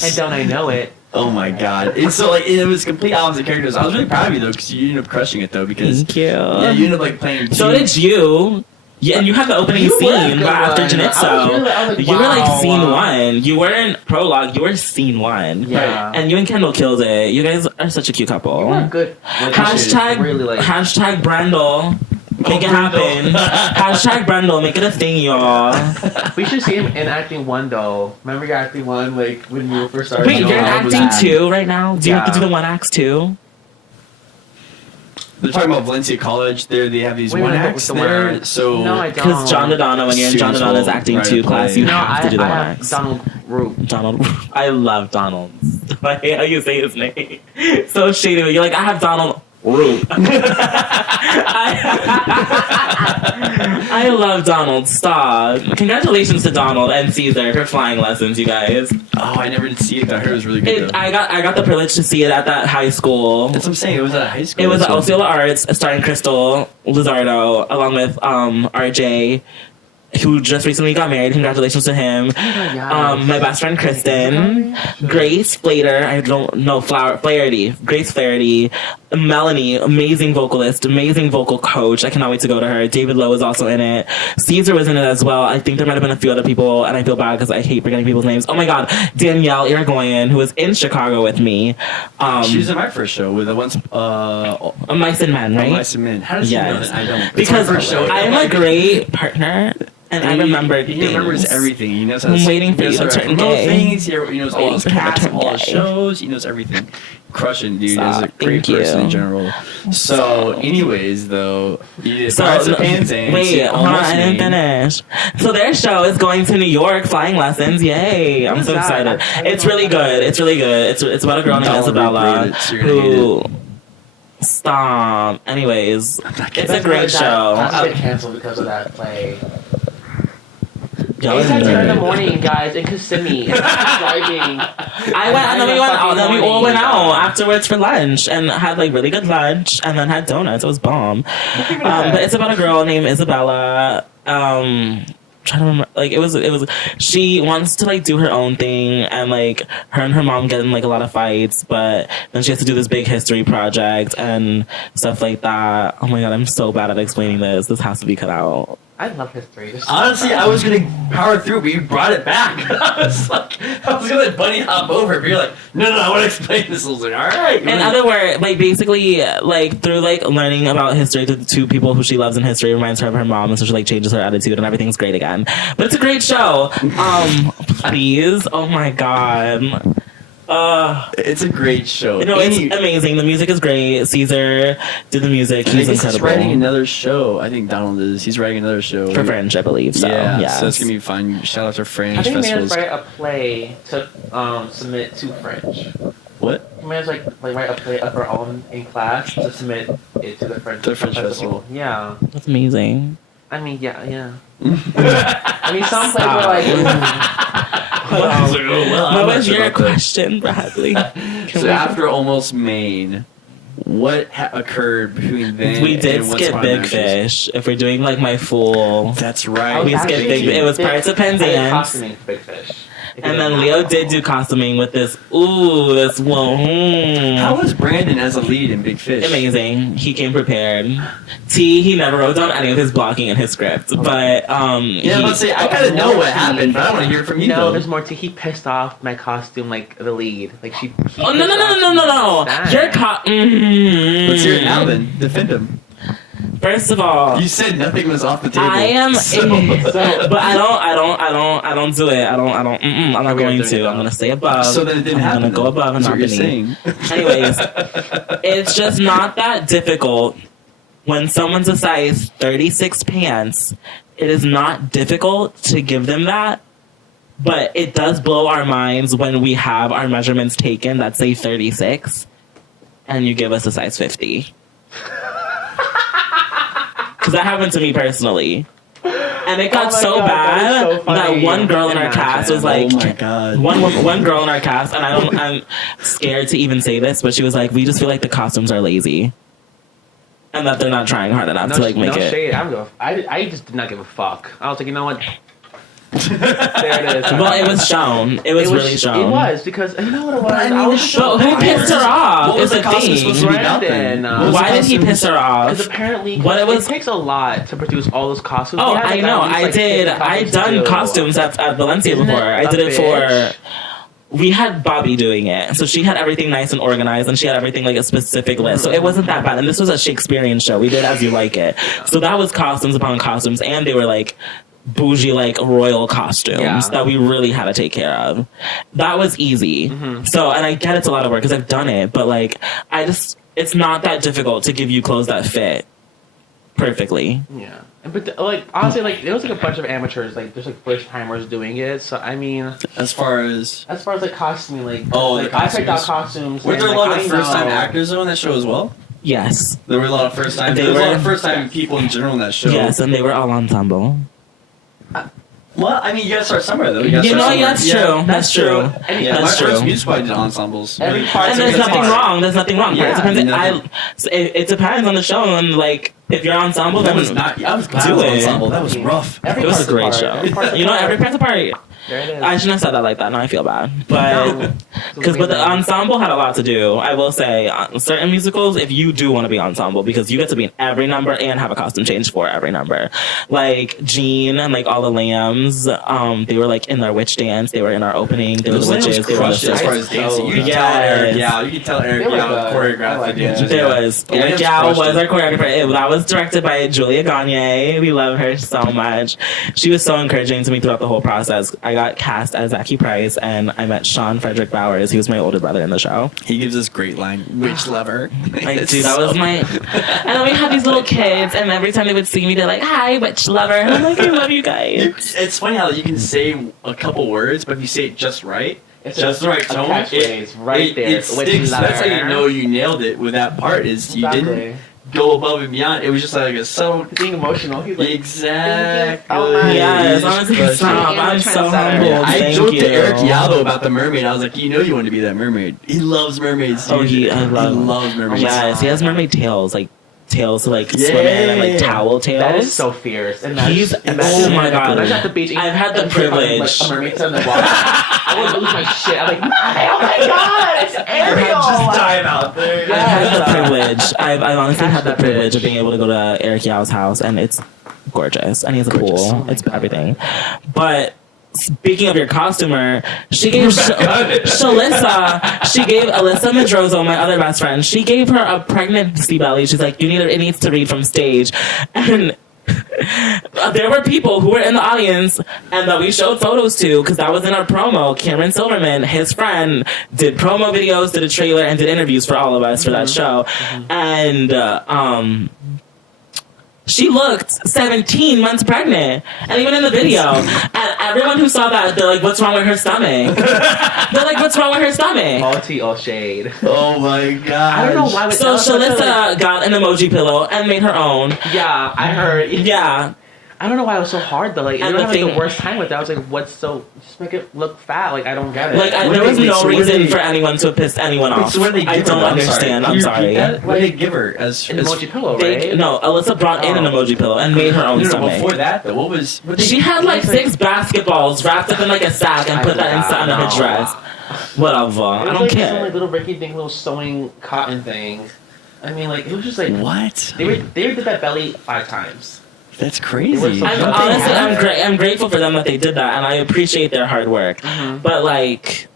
And don't I know it? Oh my god! And so like it was complete opposite characters. I was really proud of you though, because you ended up crushing it though. Because Thank you. yeah, you ended up like playing. So two- did you. Yeah, and you had the opening You were a scene good right after one. Janitso. I was like, You were like wow. scene one. You weren't prologue. You were scene one. Yeah. And you and Kendall killed it. You guys are such a cute couple. You were good. Hashtag Really like. hashtag Brendel. Make it happen. Hashtag Brendel. Make it a thing, y'all. We should see him in acting one though. Remember your acting one, like when you were first started. Wait, no, you're in I was acting bad. two right now? Do you have to Yeah. do the one acts too? They're talking about Valencia College. There, they have these Wait, one wait, acts what's the one there. act? So No, I don't. Because John Dodonna, when you're in John Students Dodonna's will acting write a two class, play. you No, have to do the I one have acts. Donald Roop. Donald. I love Donald. I hate how you say his name. So shady. You're like, I have Donald Roop. I love Donald. Stop. Congratulations to Donald and Caesar for flying lessons, you guys. Oh, I never did see it, but I heard it was really good. I got the privilege to see it at that high school. That's what I'm saying. It was at high school. It was at CFC Arts, starring Crystal Lizardo, along with RJ, who just recently got married. Congratulations to him. My best friend Kristen, Grace Flater, I don't know, Flaherty, Grace Flaherty, Melanie, amazing vocalist, amazing vocal coach. I cannot wait to go to her. David Lowe is also in it. Caesar was in it as well. I think there might have been a few other people, and I feel bad because I hate forgetting people's names. Oh my god, Danielle Irigoyen, who was in Chicago with me. She was in my first show with Mice and Men, right? Mice and Men. How does he know that? I don't. Because I'm a great partner. And I remember he remembers everything. He knows how I'm to waiting for you to turn gay. things. He knows all his cast, all his shows. He knows everything. Crushing, dude. He's a great person in general. So, anyways, though, he did Pirates of Penzance. Wait, hold on, I didn't finish. So their show is going to New York, flying lessons. Yay! I'm so excited. It's really good. It's really good. It's about a girl named Isabella who. Stop. Anyways, it's a great show. I'll get canceled because of that play. Y'all It's at 10 in the morning, guys, in Kissimmee. Driving. I went, and then we went out. Then we all went out afterwards for lunch and had like really good lunch, and then had donuts. It was bomb. But it's about a girl named Isabella. Trying to remember, like it was. She wants to like do her own thing, and like her and her mom get in like a lot of fights, but then she has to do this big history project and stuff like that. Oh my god, I'm so bad at explaining this. This has to be cut out. I love history. Honestly, I was gonna power through, but you brought it back. I was gonna bunny hop over, but you're like, no, I want to explain this. I was like, all right. In other words, like basically, like through like learning about history to two people who she loves in history reminds her of her mom, and so she like changes her attitude, and everything's great again. But it's a great show. Please, oh my god. It's a great show. No, it's amazing. The music is great. Caesar did the music. He's incredible. He's writing another show. I think Donald is. He's writing another show for Fringe, I believe. So yeah, so it's gonna be fun. Shout out to Fringe. I think festivals. he made us write a play to submit to Fringe. What? He made us like write a play of our own in class to submit it to the Fringe festival. Yeah, that's amazing. I mean, yeah. I mean, some plays were like. What was your question, Bradley? So after Almost Maine, what occurred between then? We did skip Big Fish. If we're doing like my full, that's right. We skipped Big. It was Pirates of Penzance. Costuming for Big Fish. And then Leo did do costuming with this. How was Brandon as a lead in Big Fish? Amazing. He came prepared. He never wrote down any of his blocking in his script, but yeah, let's say I gotta know what happened, but I want to hear from you. No, there's more to. He pissed off my costume, like the lead, like she. Oh no! Your Let's hear it now, then. Defend him. First of all, you said nothing was off the table. I am, but I don't do it. I'm not going to. I'm gonna stay above. So then it didn't happen. I'm gonna go above and not beneath. Anyways, it's just not that difficult when someone's a size 36 pants. It is not difficult to give them that, but it does blow our minds when we have our measurements taken that say 36, and you give us a size 50. Because that happened to me personally. And it got bad that one girl in our cast was like, oh my God. One girl in our cast, and I'm scared to even say this, but she was like, we just feel like the costumes are lazy. And that they're not trying hard enough to like make it. Shade. I just did not give a fuck. I was like, you know what? There it is. Well, it was shown. It was really shown. It was because you know what it was. I was shocked. Who pissed her off? What was the costume supposed to be about then? Why did he piss her off? Because apparently, it takes a lot to produce all those costumes. Oh, I know. I did. I've done costumes at Valencia before. I did it for. We had Bobby doing it, so she had everything nice and organized, and she had everything like a specific list. So it wasn't that bad. And this was a Shakespearean show. We did As You Like It. So that was costumes upon costumes, and they were like bougie, like royal costumes that we really had to take care of. That was easy. So, and I get it's a lot of work because I've done it, but like it's not that difficult to give you clothes that fit. perfectly. Yeah. But like honestly, like there was like a bunch of amateurs, like there's like first timers doing it. So I mean, As far as like costuming, like the I picked out costumes. costumes. Were and, there a like, lot of I first time know- actors though in that show as well? Yes. There were a lot of first time. They There was a lot were- of first time people in general in that show. Yes, and they were all ensemble. Well, I mean, you gotta start somewhere though. You gotta You start know, somewhere. that's Yeah. true. That's true. And Yeah, That's my first true. music squad did ensembles. Every part- And there's It's a nothing part. wrong. There's nothing wrong. Yeah, it depends. nothing. It depends on the show, and like if you're ensemble, That then was not. I was glad do it was it. ensemble. That was rough. Every It was part's a great part. show. Every part's a You know, part. every part's a part. There it is. I shouldn't have said that like that. Now I feel bad. But because the ensemble had a lot to do. I will say, certain musicals, if you do want to be ensemble, because you get to be in every number and have a costume change for every number. Like Jean and like all the lambs, they were like in their witch dance. They were in our opening. They were the witches. They were crushed the as far as dancing. You can tell Eric. Yeah, you can tell Eric. They were Yeah, good. I choreographed like the it. dances. There yeah. was. Lambs Gal crushed was it. our choreographer. That was directed by Julia Gagne. We love her so much. She was so encouraging to me throughout the whole process. I got cast as Zachy Price, and I met Sean Frederick Bowers. He was my older brother in the show. He gives this great line, "Witch lover." Like, dude, that was my. And then we had these little kids, and every time they would see me, they're like, "Hi, witch lover." And I'm like, "I love you guys." It's funny how you can say a couple words, but if you say it just right, It's just the right a tone, catchphrase right there. It Witch sticks. That's how you lover. know you nailed it with that part. Is you Exactly. didn't go above and beyond. It was just like a subtle. Being emotional. He's like, Exactly. Oh my Yes, You just honestly, crushed it. stop. Yeah, I'm so trendsetter. humbled. I Thank joked you. to Eric Yaldo about the mermaid. I was like, you know, you want to be that mermaid. He loves mermaids. Oh, dude. he loves mermaids. Yes, he has mermaid tails, like tails to like swim in, and like towel tails. that is so fierce. And that's, He's imagine- oh my god. Imagine at the beach. I've had the and put on, privilege. Like, a mermaid in the water. I would lose my shit. I'm like, oh my god, it's Ariel. Just dive out there. I've had the Yes. privilege. I've honestly had the that privilege bitch. of being able to go to Eric Yao's house, and it's gorgeous. And he has a Gorgeous. pool. Oh my It's God. everything. But speaking of your costumer, she gave Shalissa, she gave Alyssa Medrozo, my other best friend, she gave her a pregnancy belly. She's like, it needs to read from stage. And there were people who were in the audience and that we showed photos to because that was in our promo. Cameron Silverman, his friend, did promo videos, did a trailer, and did interviews for all of us for that show. And she looked 17 months pregnant. And even in the video, and everyone who saw that, they're like, what's wrong with her stomach? They're like, what's wrong with her stomach? All tea, all shade. Oh my god. I don't know why. So Shalissa got an emoji pillow and made her own. Yeah, I heard. Yeah. I don't know why it was so hard though. Like, And I the had like, thing- the worst time with that. I was like, what's so? Just make it look fat. Like, I don't get it. Like, there was no reason for anyone to piss anyone off. So what did they I give don't her? understand. I'm sorry. What did they give her as An emoji pillow, right? No, Alyssa brought in an emoji pillow and made her own No, stomach. before that though, what did She had like 6 basketballs wrapped up in like a sack and put that inside of her dress. Whatever. It was I don't like care. Some like little Ricky Dink, little sewing cotton thing. I mean, like it was just like What? they did that belly 5 times. That's They crazy. were so- I'm grateful for them that they did that, and I appreciate their hard work. But like,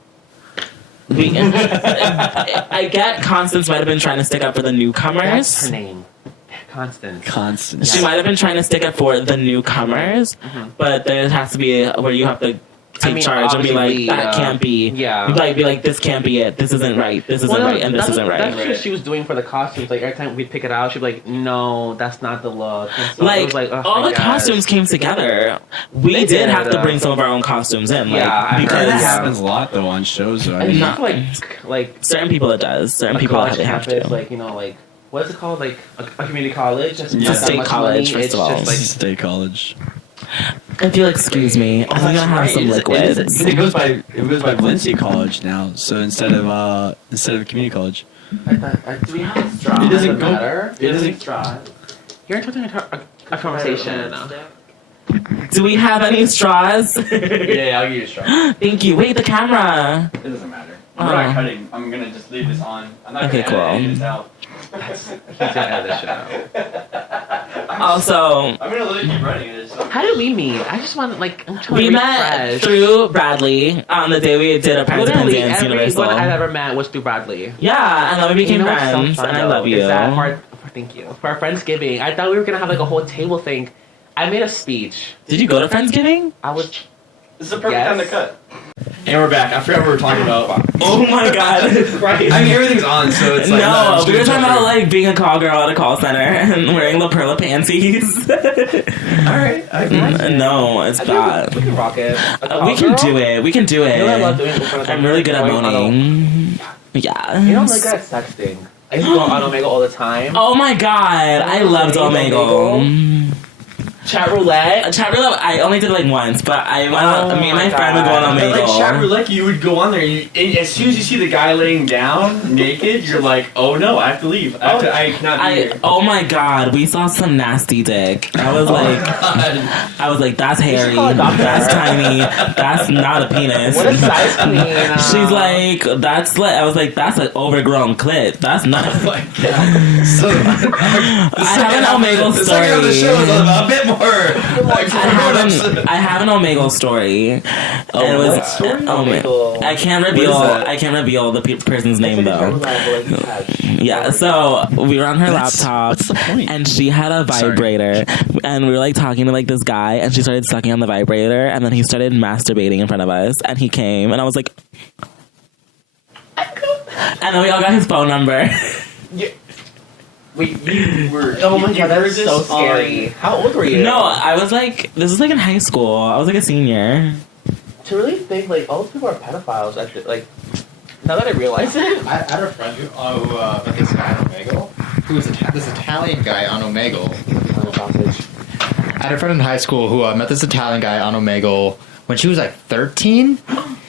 I get Constance might have been trying to stick up for the That's newcomers. her name, Constance. Constant. She might have been trying to stick up for the newcomers, but there has to be where you have to take charge and be like, obviously, that can't be. Yeah. Like, be like, this can't be it. This isn't right. This isn't right, and this isn't That's right. what she was doing for the costumes. Like every time we'd pick it out, she'd be like, "No, that's not the look." And so it Like, was like oh, all I the guess. costumes came together. We They did did, have to bring some of our own costumes in. Like, Yeah, I heard because That Yeah. happens a lot though on shows. Though. I And mean, it's Not- just like certain people it does. Certain a people college they have campus, to. like like what is it called? Like a community college. Just Yeah. not that State much college, money. first of all. It's just like State college. If you'll excuse me, I'm gonna That's have right. some It is- liquids. It goes by Valencia College now. So instead of community college. do we have straw? It doesn't go- matter. it doesn't- straw. You're interrupting a conversation. Do we have any straws? Yeah, I'll give you a straw. Thank you. Wait, the camera. It doesn't matter. I'm I'm not not cutting. I'm gonna just leave this on. I'm not Okay, gonna edit cool. this out. He's gonna edit this shit out. Also, I'm gonna let you keep running it. How did we meet? I just want like I'm trying we to met refresh. through Bradley on the day we did a Parents and Literally Dance everyone Universal. I've ever met was through Bradley. Yeah, and then we became You know what's so friends, fun, and I though, love you. is that thank you. For our Friendsgiving, I thought we were gonna have like a whole table thing. I made a speech. Did you go to Friendsgiving? I was This is the perfect Yes. time to cut. And we're back. I forgot what we were talking about. Oh my god. Right. I mean, everything's on, so it's like... No, we were talking about, like, being a call girl at a call center and wearing La Perla panties. Alright, I can. No, it's bad. We can rock it. We can do it. We can do it. You know what I love doing? I'm really good at moaning. Yeah. You know, I'm really good at sexting. I used to go on Omegle all the time. Oh my god, I loved Omegle. Chat roulette. Chat roulette, I only did it like once, but me and my my friend would go on God. Omegle. Like chat roulette, you would go on there, and as soon as you see the guy laying down naked, you're like, oh no, I have to leave. I cannot be here. Oh my god, we saw some nasty dick. I was like, that's hairy, that's tiny, that's not a penis. What a size queen. She's like, that's like, I was like, that's an overgrown clit. That's not. Oh my God. So, I have an Omegle The second half of the story. show is a bit more. I have an Omegle story. And it was what story? Omegle. I can't reveal the person's name though. Yeah, so we were on her laptop, what's the point? and she had a vibrator, and we were like talking to like this guy, and she started sucking on the vibrator, and then he started masturbating in front of us, and he came, and I was like, and then we all got his phone number. Wait, you were... Oh my you god, that heard was this so scary. on- How old were you? No, I was like, this was like in high school. I was like a senior. To really think, like, all those people are pedophiles. Like, now that I realize it. I had a friend who met this guy on Omegle, who was this Italian guy on Omegle. I had a friend in high school who met this Italian guy on Omegle when she was like 13.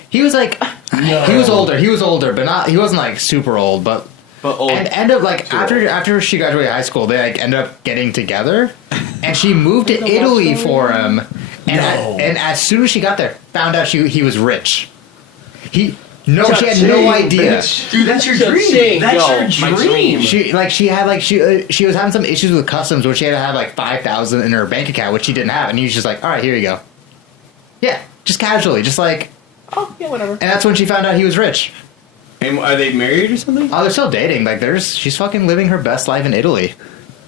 He was like, he was older, but not. He wasn't like super old, but old. And end up like after she graduated high school, they like ended up getting together, and she moved to Italy for him. And as soon as she got there, found out he was rich. She had no idea. Bitch. Dude, that's your dream. Cha-ching. That's Yo, your my dream. She was having some issues with customs where she had to have like $5,000 in her bank account, which she didn't have, and he was just like, all right, here you go. Yeah, just casually, just like. Oh, yeah, whatever. And that's when she found out he was rich. And are they married or something? Oh, they're still dating. Like, she's fucking living her best life in Italy.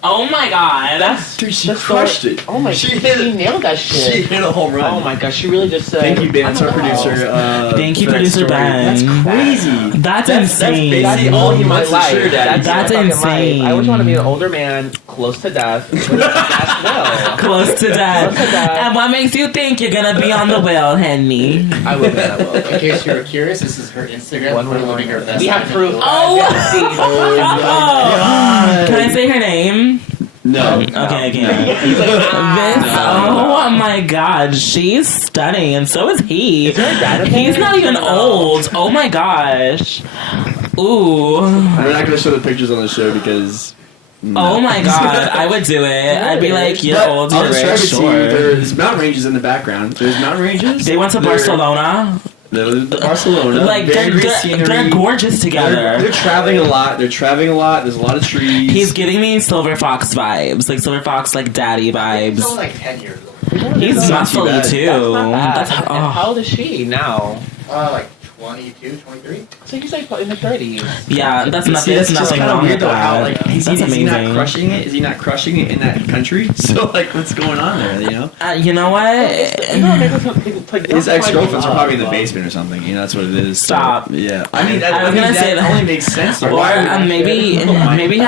Oh my god. Dude, she crushed it. Oh my god, she nailed that shit. She hit a home run. Oh my god, she really just said. Thank you, Ben. That's our I don't know. producer. Thank you, for that producer story. Ben. That's crazy. That's That's insane. basically all he wants to share, Daddy. That's my fucking insane. life. I always want to be an older man, close to death. With a gas will. Close to death. Close to death. And what makes you think you're gonna be on the will, Henny? I will, man, I will. In case you were curious, this is her Instagram. One for more living her best We have life in proof. Italy. Oh, can I say her name? No. Okay, I can't. He's like, Oh my god, she's stunning, and so is he. Is there a dad in there? He's not even old. Oh my gosh. Ooh. We're not going to show the pictures on the show because... Oh my god, I would do it. I'd be like, you're But old, I'll you're describe rich, it to you. sure. There's mountain ranges in the background. There's mountain ranges. They went to Barcelona. The Barcelona. Like, very great they're scenery. gorgeous together. They're traveling a lot. There's a lot of trees. He's giving me Silver Fox vibes. Like, Silver Fox, like, daddy vibes. He's only like 10 years old. He's That's not too muscly, bad. too. That's not bad. That's- And how old is she now? Like 22, 23? So he's like in the 30s. Yeah, that's See, nothing. that's There's just nothing kind of wrong weird with though. How that. like is That's he not amazing. crushing it? Is he not crushing it in that country? So like, what's going on there? You know, You know what? his ex-girlfriends are probably in the basement or something. You know, that's what it is. So, Stop. yeah, I mean, I was gonna say that that. only makes sense. Or maybe he has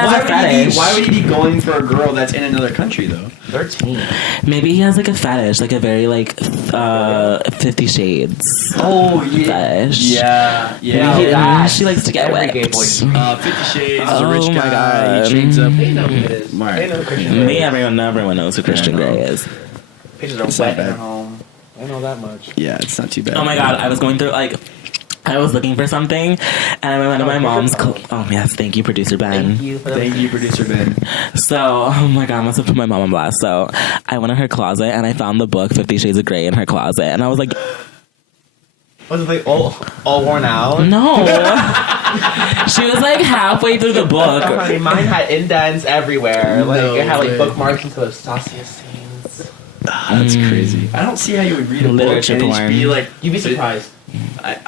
why a would fetish. why would he be going for a girl that's in another country though? 13. Maybe he has like a fetish, like a very like 50 Shades. Oh yeah, Fetish. yeah. Maybe that. she likes to get Every wet. gay boy. 50 Shades is a Oh rich my guy. God. He chains up. They know who it is. Right. They know who Christian Grey Me, is. everyone knows who Christian Yeah, I know. Grey is. Pictures are It's wet not in her bad. home. I know that much. Yeah, it's not too bad. Oh my god, I was going through like. I was looking for something, and I went to my mom's. Oh yes, thank you, producer Ben. Thank you for Thank you, producer Ben. So, oh my god, I must have put my mom on blast. So, I went in her closet and I found the book 50 Shades of Grey in her closet, and I was like, Was it like all worn out? no. She was like halfway through the book. Honey, mine had indents everywhere. Like No it had like way. bookmarks into the sauciest scenes. That's crazy. I don't see how you would read a Literature book and just porn. be like, You'd be surprised. yeah,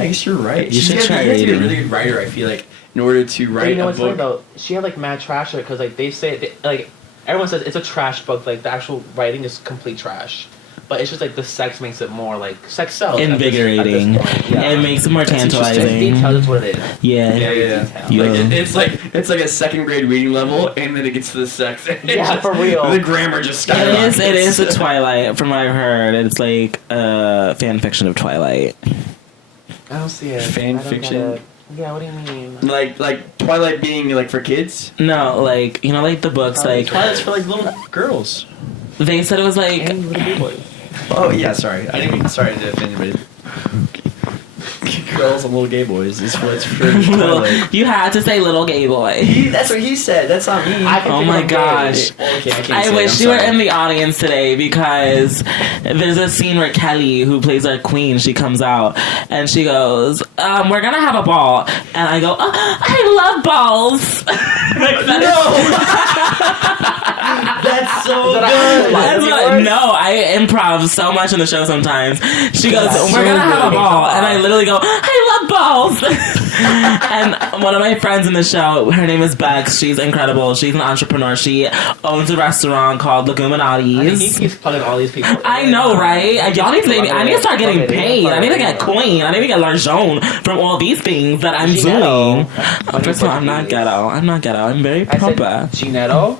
I guess you're right. You should try You have to be a reading. really good writer, I feel like, in order to But write you know a what's funny book. though? She had like mad trash because like they say like everyone says it's a trash book. Like the actual writing is complete trash. but it's just like the sex makes it more like sex sells. Invigorating. At this point. Yeah. It makes it more That's tantalizing. Detail is what it is. Yeah. Yeah. Yeah. Like it's like a second grade reading level, and then it gets to the sex. And it's Yeah, just- for real. The grammar just skyrockets. It is a Twilight, from what I've heard. It's like a fan fiction of Twilight. I don't see it. Fan I don't fiction? get it. Yeah, what do you mean? Like Twilight being like for kids. No, like, you know, like the books, like, Twilight's for like little girls. they said it was like, And little big boys. Oh yeah, sorry. I didn't mean sorry to offend anybody. Girls and little gay boys is what's for Twilight. you had to say little gay boy. That's what he said. That's not me. I can Oh think my of gosh. Okay, I can't I say wish it, you I'm were sorry. in the audience today because there's a scene where Kelly, who plays our queen, she comes out and she goes, we're gonna have a ball. And I go, I love balls. Like, That's so Is that good. That's what, no, I improv so much in the show sometimes. She goes, That's we're so gonna have a good. ball. And I literally go, I love balls. And one of my friends in the show, her name is Bex. She's incredible. She's an entrepreneur. She owns a restaurant called I think he Leguminati's. keeps plugging all these people. I know, right? Y'all need to. I need to start getting paid. I need to get coin. I need to get l'argent from all these things that I'm doing. First of all, I'm not ghetto. I'm very I said proper. Ginetto.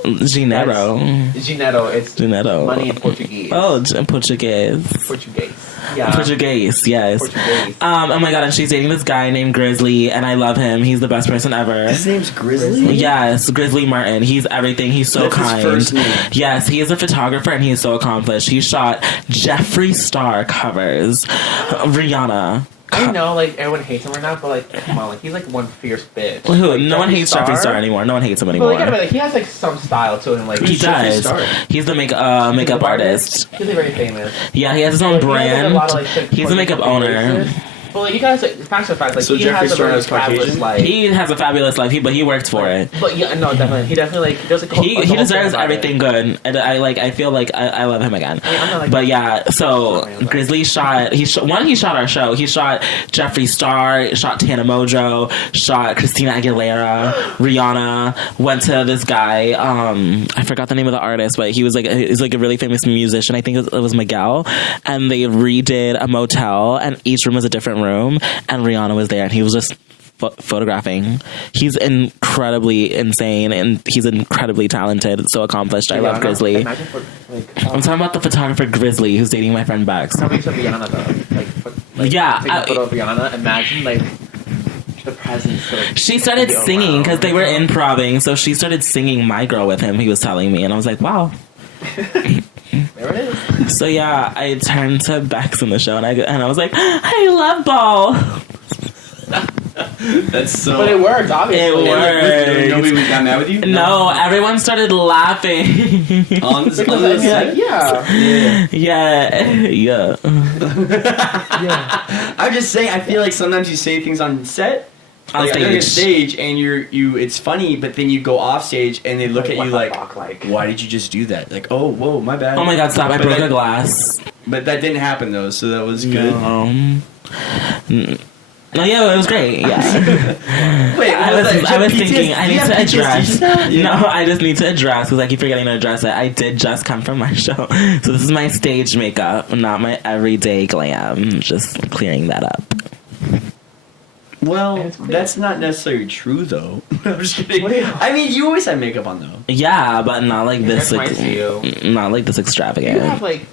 Ginero. Ginetto. It's Ginetto. money in Portuguese. Oh, Portuguese. Portuguese. Yeah. Portuguese, yes. Portuguese. Oh my god, and she's dating this guy named Grizzly, and I love him. He's the best person ever. His name's Grizzly? Yes, Grizzly Martin. He's everything. He's so That's his kind. first name. Yes, he is a photographer and he is so accomplished. He shot Jeffree Star covers, Rihanna. I know, like, everyone hates him right now, but, like, come on, like, he's, like, one fierce bitch. Who? Like, No one hates Jeffree Star anymore. No one hates him But, anymore. like, gotta be, like, he has, like, some style to him, like... He Jeffree does. Star? He's the makeup artist. He's like, very famous. Yeah, he has his own Like, he has, like, brand. a lot of, like, shit He's a makeup Portuguese owner. races. But, like, you guys, like, facts are facts, like, So he Jeffree has a Star very is fabulous Caucasian? life. He has a fabulous life, but he works for it. But, yeah, no, definitely. He definitely, like, does, like, He deserves everything good, and I feel like I love him again. I mean, I'm not, like... But yeah, so Grizzly shot our show. He shot Jeffree Star, shot Tana Mojo, shot Christina Aguilera, Rihanna. Went to this guy. I forgot the name of the artist, but he's like a really famous musician. I think it was Miguel, and they redid a motel, and each room was a different room, and Rihanna was there, and he was just photographing. He's incredibly insane, and he's incredibly talented, so accomplished. I love Grizzly. Imagine for, like... I'm talking about the photographer Grizzly, who's dating my friend Bex. No, but you said Rihanna, though. Like, Yeah, taking a photo of Rihanna, imagine, like, the presence of... She started singing because they were improving, so she started singing My Girl with him, he was telling me, and I was like, wow. There it is. So yeah, I turned to Bex in the show, and I was like, I love ball. That's so... But it worked, obviously. It worked. Nobody got mad with you? No, everyone started laughing. On the Because it's like, yeah. Yeah. I'm just saying, I feel like sometimes you say things on set, On like during a stage. stage, and it's funny, but then you go off stage and they look at What you the like, fuck, like... why did you just do that? Like, oh, whoa, my bad. Oh my god, stop, I But broke that- a glass. But that didn't happen though, so that was good. No, yeah, it was great, yeah. Wait, I was thinking, I need to address. Yeah. No, I just need to address because I keep forgetting to address it. I did just come from my show, so this is my stage makeup, not my everyday glam. Just clearing that up. Well, It's cool. that's not necessarily true though. I'm just kidding. What do you- I mean, you always have makeup on though. Yeah, but not like this. That's nice to you. Not like this You extravagant. have, like,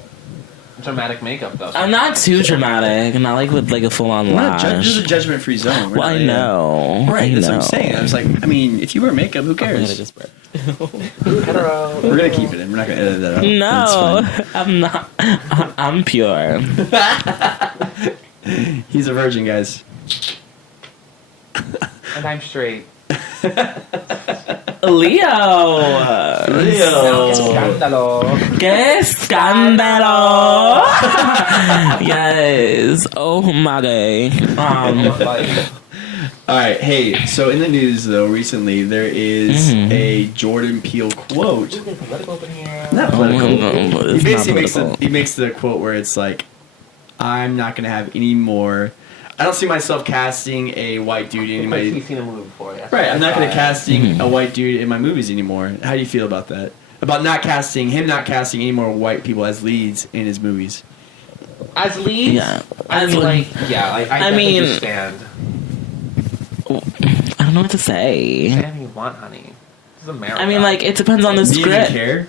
dramatic makeup, though. I'm not too dramatic. Not like with like a full on lash. This is a judgment-free zone. We're Well, I not- know. Right, I that's know. what I'm saying. I was like, I mean, if you wear makeup, who Oh my God, I cares? just burped. Hetero. We're gonna keep it in. We're not gonna edit that out. No, That's I'm not. I'm pure. fine. He's a virgin, guys. And I'm straight. Leo. Escándalo. ¡Qué escándalo! Yes. Oh my god. Like, All right, hey. So in the news, though, recently there is a Jordan Peele quote. political open here. Not political. It's He not basically political. he makes the quote where it's like, "I'm not gonna have any more. I don't see myself casting a white dude in Because my he's seen a movie before. Yeah. right. I'm not gonna casting a white dude in my movies anymore." How do you feel about that? about not casting any more white people as leads in his movies. As leads? Yeah. I As mean, like- like, yeah, like, I mean- definitely stand. I don't know what to say. Say anything you want, honey. This is America. I mean, like, it depends on the Do you even script. care?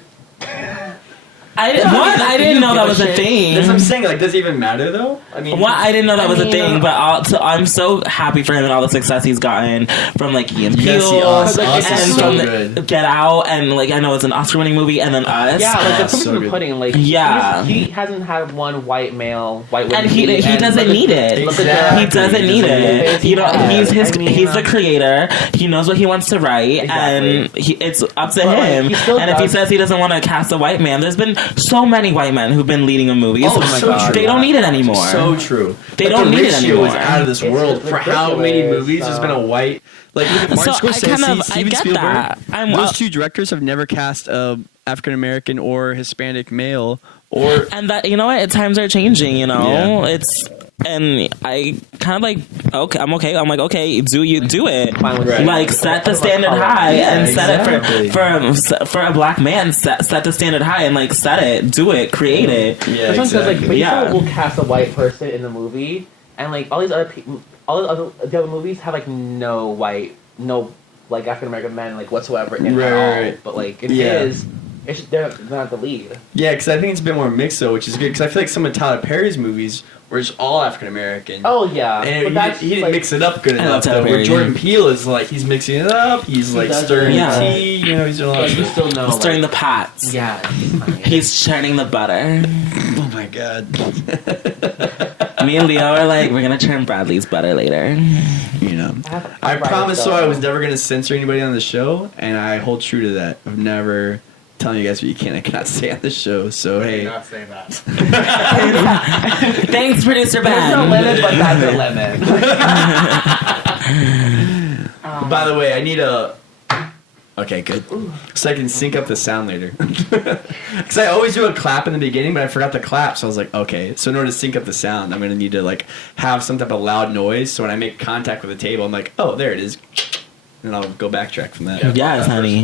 I didn't know that was a thing. That's what I'm saying. Like, does it even matter though? I mean, What? I didn't know that I was a mean, thing, but I'm so happy for him and all the success he's gotten from like Key and you gotta see Peele Us. Like, Us and is from so the- good. Get Out, and like I know it's an Oscar-winning movie, and then Us. yeah, like, the so proof of the good. pudding. Like, Yeah. he hasn't had one white and woman he lead, doesn't look need at- it. look at Exactly. He doesn't need it. You know, Yeah. he's I mean, he's the creator. He knows what he wants to write, and it's up to But, like, him. he still And if he does- says he doesn't want to cast a white man, there's been so many white men who've been leading a movie. Oh, so so true. they don't need it anymore. So true. They Like, don't the need it ratio anymore. is out of this It's world. just For how many ridiculous, movies there's been a white, like look at Martin So I Scorsese, kind of I Steven get Spielberg. that. Those two directors have never cast a African American or Hispanic male or. And that, you know what? Times are changing, you know? Yeah. And I kind of like, okay, I'm okay. I'm like, okay, do it. Fine with Right. it. Like, set the Put him on standard color. high Yeah, and set exactly. it for a black man. Set the standard high and like set it, do it, create it. Yeah, That's what I'm saying, like, but Yeah. people will cast a white person in the movie, and like all these other people, the other movies have like no like African American men like whatsoever in it at all. Right. But like in Yeah. his, they're not the lead. Yeah, because I think it's a bit more mixed though, which is good. Because I feel like some of Tyler Perry's movies were just all African American. Oh yeah, And but he didn't like, mix it up good I love enough. Tyler Though. Where Perry. Jordan Peele is like he's mixing it up. He's like does stirring it. the Yeah. tea. You know, he's doing a lot Like, of you stuff. still know Stirring the like, pots. yeah. He's churning the butter. Oh my god. Me and Leo are like, we're gonna churn Bradley's butter later. You know. I Right, promised so- I was never gonna censor anybody on the show, and I hold true to that. I've never telling you guys what you can and cannot say on the show. So hey, not say that. Thanks, producer There's no Ben. limit, but that's a limit. by the way, I need a. Okay, good. So I can sync up the sound later. Because I always do a clap in the beginning, but I forgot to clap. So I was like, okay. So in order to sync up the sound, I'm gonna need to like have some type of loud noise. So when I make contact with the table, I'm like, oh, there it is. And I'll go backtrack from that. Yes, honey.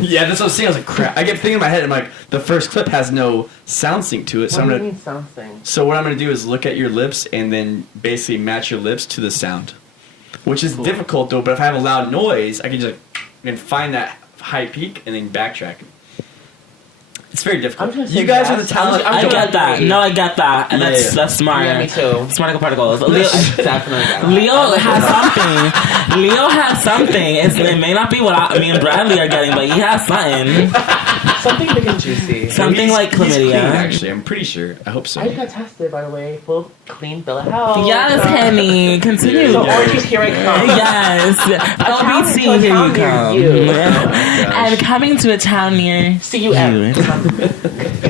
Yeah, that's what I was saying. I was like, crap. I kept thinking in my head, I'm like, the first clip has no sound sync to it. So What I'm do you gonna. mean something? So what I'm gonna do is look at your lips and then basically match your lips to the sound, which is difficult though. But if I have a loud noise, I can just find that high peak and then backtrack. It's very difficult. I'm just gonna You say guys are yes. the talent. I'm I just- get that. No, I get that. And Yeah, that's yeah. that's smart. Yeah, me too. Smarticle particles. Definitely. Leo has something. Leo has something. It may not be what me and Bradley are getting, but he has something. Something big and juicy. Something like He's clean, chlamydia. actually, I'm pretty sure. I hope so. I just got tested, by the way. Full clean bill of health. Yes, Henny. Continue. So Yeah. oranges, here I come. Yes. LBC, to a here town you near come. you. Oh my gosh. And coming to a town near CUM.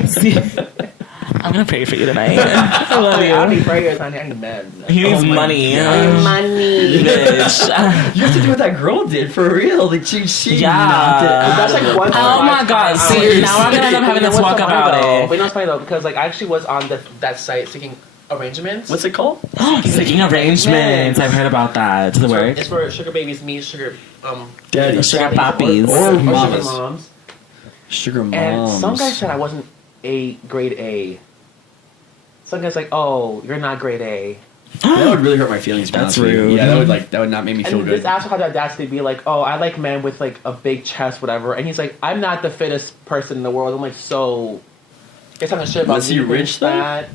See, I'm gonna pray for you tonight. I love I'll be you. prayers, honey. I need meds. He needs Oh my money. gosh. Money. Bitch. You have to do what that girl did for real. Like she Yeah. knocked it out That's of like the one. Oh my God, see, now I'm gonna end up having to talk about it. But you know what's funny though? Because like I actually was on that site seeking arrangements. What's it called? Seeking arrangements. I've heard about that. To the word. It's for sugar babies, me, sugar Daddy. Sugar poppies. Or sugar mamas. moms. Sugar moms. And some guy said I wasn't grade A. Some guy's like, "Oh, you're not grade A." That would really hurt my feelings. to be That's honest with you. rude. Yeah, that would not make me feel And good. this asshole had the audacity to be like, "Oh, I like men with like a big chest, whatever." And he's like, "I'm not the fittest person in the world." I'm like, "So, you're talking shit about Was he me being rich, though? fat?"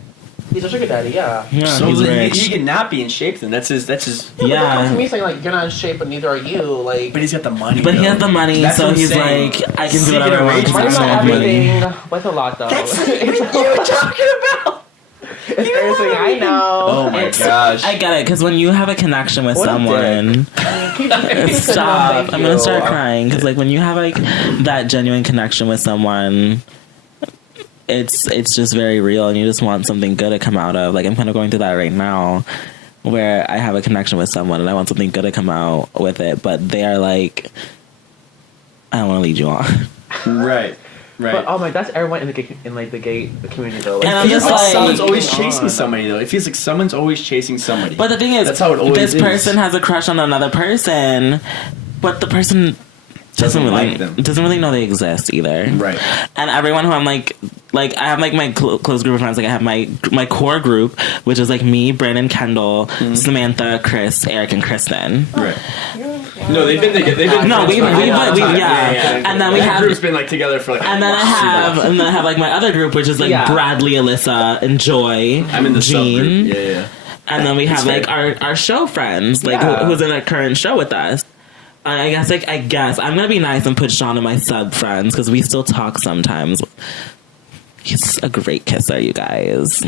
He's a sugar daddy, yeah. Yeah, So he's he rich. cannot be in shape then. That's his. Yeah. Yeah. To me, saying like, "You're not in shape, but neither are you." Like, But he's got the money. But he though. has the money, That's so what I'm he's saying. like, I can do Seeking whatever I want. 'cause arrangements. I money's have not money. everything. With a lot though. That's what you were talking about. It's everything I know. Oh my It's- gosh. I get it, because when you have a connection with What a someone, Keep stop. thank I'm gonna you. start crying because like when you have like that genuine connection with someone, it's just very real, and you just want something good to come out of. Like I'm kind of going through that right now, where I have a connection with someone and I want something good to come out with it, but they are like, I don't want to lead you on. Right. Right. But oh my, that's everyone in the gay community though. Like, And it I'm feels just like like- someone's always Come chasing on. somebody though. It feels like someone's always chasing somebody. But the thing is, That's how it always this is. person has a crush on another person, but the person doesn't like them. Doesn't really know they exist either. Right. And everyone who I'm like I have like my close group of friends. Like I have my core group, which is like me, Brandon, Kendall, Samantha, Chris, Eric, and Kristen. Right. No, they've been together. No, we yeah. And then we that have group's been like together for like. And then I have like my other group, which is like Bradley, Alyssa, and Joy. I'm in the Jean. subgroup. Yeah. And then we have like our show friends, like who's in a current show with us. I guess I'm gonna be nice and put Sean in my sub friends because we still talk sometimes. He's a great kisser, you guys.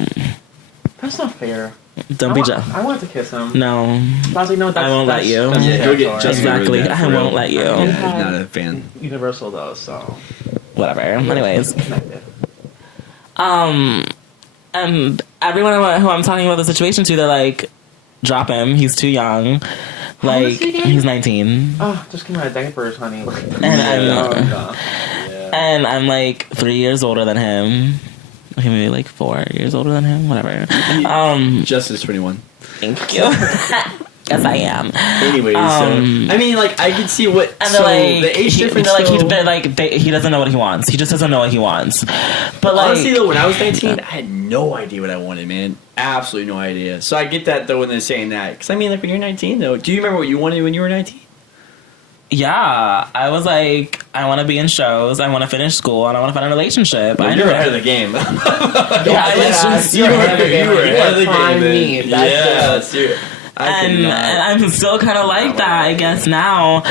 That's not fair. Don't be jealous. I want to kiss him. No, no, I won't let you. Go get Justin. Exactly, I won't let you. I'm not a fan. Universal though, so whatever. Anyways, and everyone who I'm talking about the situation to, they're like, drop him. He's too young. Like he's 19. Oh, just come out of diapers, honey. And I'm like 3 years older than him. Okay, maybe like 4 years older than him. Whatever. Justin's 21. Thank you. Yes, I am. Anyway, I mean, like, I can see what. And so like, the age difference. He doesn't know what he wants. He just doesn't know what he wants. But like, honestly, though, when I was 19, I had no idea what I wanted, man. Absolutely no idea. So I get that though when they're saying that, because I mean, like when you're 19, though, do you remember what you wanted when you were 19? Yeah, I was like, I want to be in shows, I want to finish school, and I want to find a relationship. Well, you're ahead of the game. You were ahead of the game. That's it. And I'm still kind of like that, I guess, now.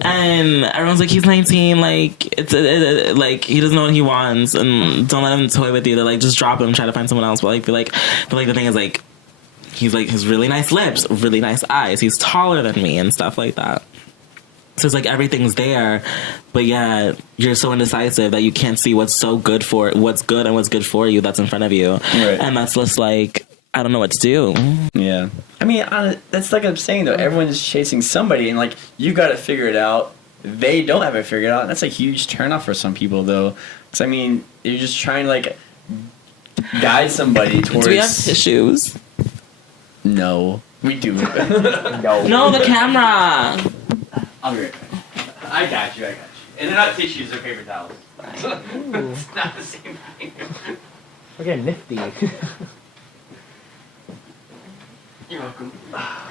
And everyone's like, he's 19, like, like, he doesn't know what he wants, and don't let him toy with you. They're like, just drop him, try to find someone else. But the thing is, like, he's like, his really nice lips, really nice eyes, he's taller than me, and stuff like that. So it's like everything's there, but yeah, you're so indecisive that you can't see what's good and what's good for you that's in front of you. Right. And that's just like, I don't know what to do. Yeah. I mean, that's like I'm saying, though. Everyone's chasing somebody, and, like, you got to figure it out. They don't have it figured out. That's a huge turnoff for some people, though. Because, I mean, you're just trying to, like, guide somebody towards... Do we have tissues? No. We do. No, the camera! I'll be right back. I got you. And they're not tissues, they're paper towels. It's not the same thing. We're getting nifty. You're welcome.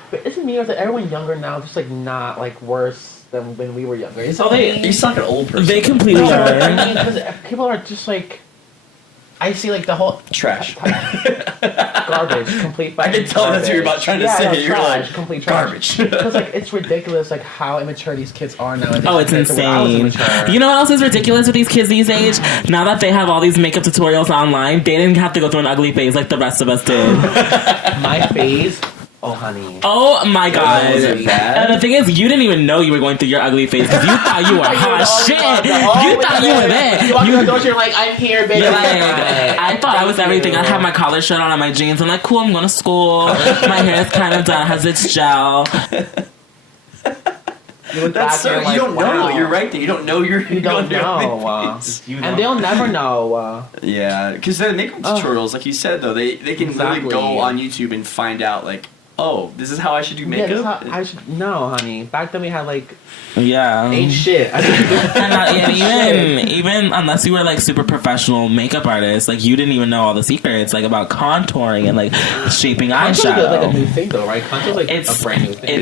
But isn't me or is everyone younger now just like not like worse than when we were younger? You sound like an old person. They completely are. I mean, because people are just like, I see like the whole trash. Garbage, complete. I can tell that's what you're about trying to say. No, You're trash, like, complete trash. garbage. Because like it's ridiculous, like how immature these kids are nowadays. Oh, it's insane. You know what else is ridiculous with these kids these days? Now that they have all these makeup tutorials online, they didn't have to go through an ugly phase like the rest of us did. My phase. Oh, honey. Oh, my God. Was it bad? And the thing is, you didn't even know you were going through your ugly phase because you thought you were hot shit. You thought you were there. You walk in the door, you're like, I'm here, baby. I thought I was everything. I had my collar shirt on and my jeans. I'm like, cool, I'm going to school. My hair is kind of done, has its gel. That's so, you don't know. You're right there. You don't know You don't know. And they'll never know. Yeah, because the makeup tutorials, like you said, though, they can really go on YouTube and find out, like, oh, this is how I should do makeup? Yeah, this is how I should... No, honey. Back then we had, like... Yeah. Ain't shit. And even unless you were, like, super professional makeup artists, like, you didn't even know all the secrets, like, about contouring and, like, shaping eyeshadow. Like a new thing, though, right? Contour's, like, a brand new thing.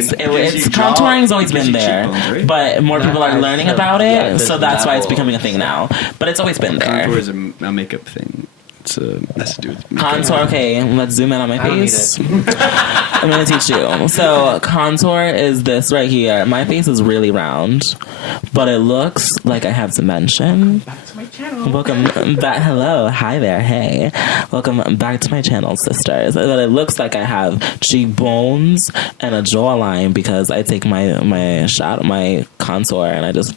Contouring's always been there, right? But more people are learning about it, yeah, so that's why it's becoming a thing now. But it's always been there. Contour is a makeup thing. Has to do with contour. Okay, let's zoom in on my face. I'm gonna teach you. So contour is this right here. My face is really round, but it looks like I have dimension. Back to my channel. Welcome back. Hello, hi there. Hey, welcome back to my channel, sisters. But it looks like I have cheekbones and a jawline because I take my contour and I just.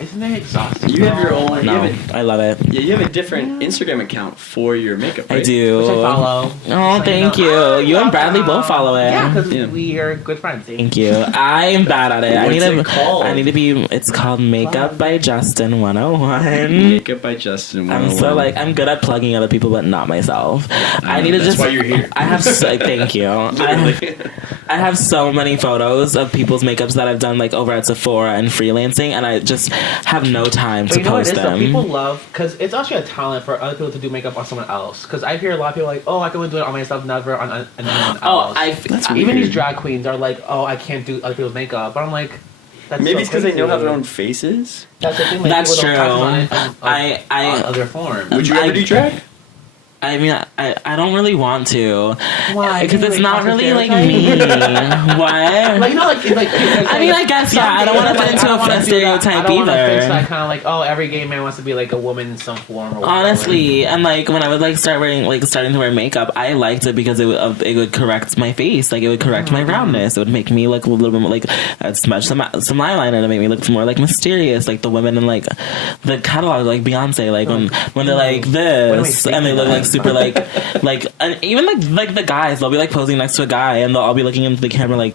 Isn't that exhausting? You have your own. No, I love it. Yeah, you have a different Instagram account for your makeup, right? I do. Which I follow. Oh, thank you. You and Bradley both follow it. Yeah, because we are good friends. Thank you. I'm bad at it. What's it called? I need to be. It's called Makeup by Justin 101. Makeup by Justin 101. I'm so I'm good at plugging other people, but not myself. I need to that's why you're here. I have. Thank you. I have so many photos of people's makeups that I've done like over at Sephora and freelancing, and I just have no time to post them. People love, because it's actually a talent for other people to do makeup on someone else. Because I hear a lot of people like, oh, I can only do it on myself, never on anyone else. Even these drag queens are like, oh, I can't do other people's makeup. But I'm like, that's maybe so it's because they crazy. don't have their own faces. That's the thing. Like, That's people don't true. practice on other forms. Would you ever do drag? I mean, I don't really want to. Why? Because it's Like, not really like stereotype? me. What? Like, you know, like I mean, I guess, yeah, I don't want to fit into a stereotype I don't want to either. fix that kind of like, oh, every gay man wants to be like a woman in some form. Or Honestly, and like when I would like starting to wear makeup, I liked it because it would correct my face, like it would correct my roundness. It would make me look a little bit more like I'd smudge some eyeliner to make me look more like mysterious, like the women in like the catalog, like Beyonce, like when they're like this and they look like super like and even like the guys, they'll be like posing next to a guy and they'll all be looking into the camera like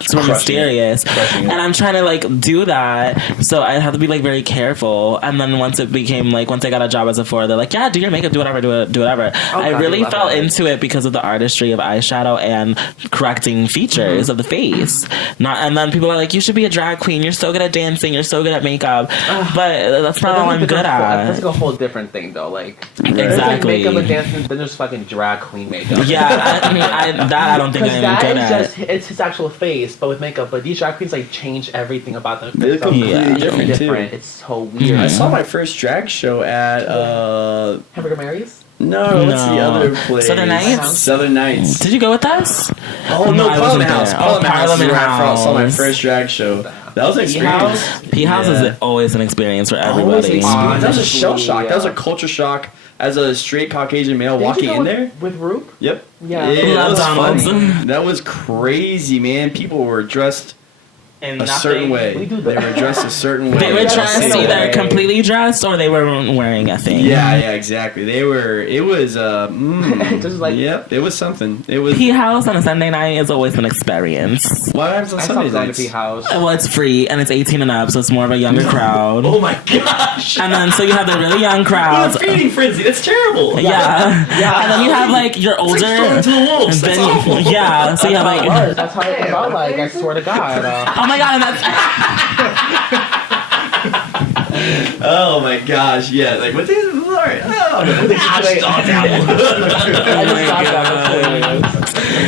super mysterious, and I'm trying to like do that, so I have to be like very careful. And then once I got a job at Sephora, they're like, yeah, do your makeup, do whatever. I really fell into it because of the artistry of eyeshadow and correcting features of the face. And then people are like, you should be a drag queen, you're so good at dancing, you're so good at makeup, but that's not all I'm good at. That's like a whole different thing though, like exactly. Like makeup and dancing, then there's fucking drag queen makeup. Yeah, I don't think I'm good at. It's his actual face, but with makeup. But these drag queens like change everything about them. They're completely different too. It's so weird. I saw my first drag show at Hamburger Mary's. No, what's the other place? Southern Nights? Southern Nights. Did you go with us? Oh no, Parliament House. Parliament House. I saw my first drag show. That was an experience. P-House is always an experience for everybody. That was a shell shock. That was a culture shock as a straight Caucasian male walking in there. With Roop? Yep. Yeah. That was funny. That was crazy, man. People were dressed a certain way. They were dressed a certain way. They were dressed either completely dressed or they were wearing a thing. Yeah, exactly. It was just like, yep, it was something. It was P-House on a Sunday night is always an experience. What happens on Sunday nights? P-House. Well, it's free and it's 18 and up, so it's more of a younger crowd. Oh my gosh! And then so you have the really young crowd. What a feeding frenzy! That's terrible. Yeah. And then you have like your older. It's like to the wolves. That's awful. Yeah. So you have like. That's how it felt like. I swear to God. Oh my God! And that's. Oh my gosh! Yeah, like what is Lord? Oh no!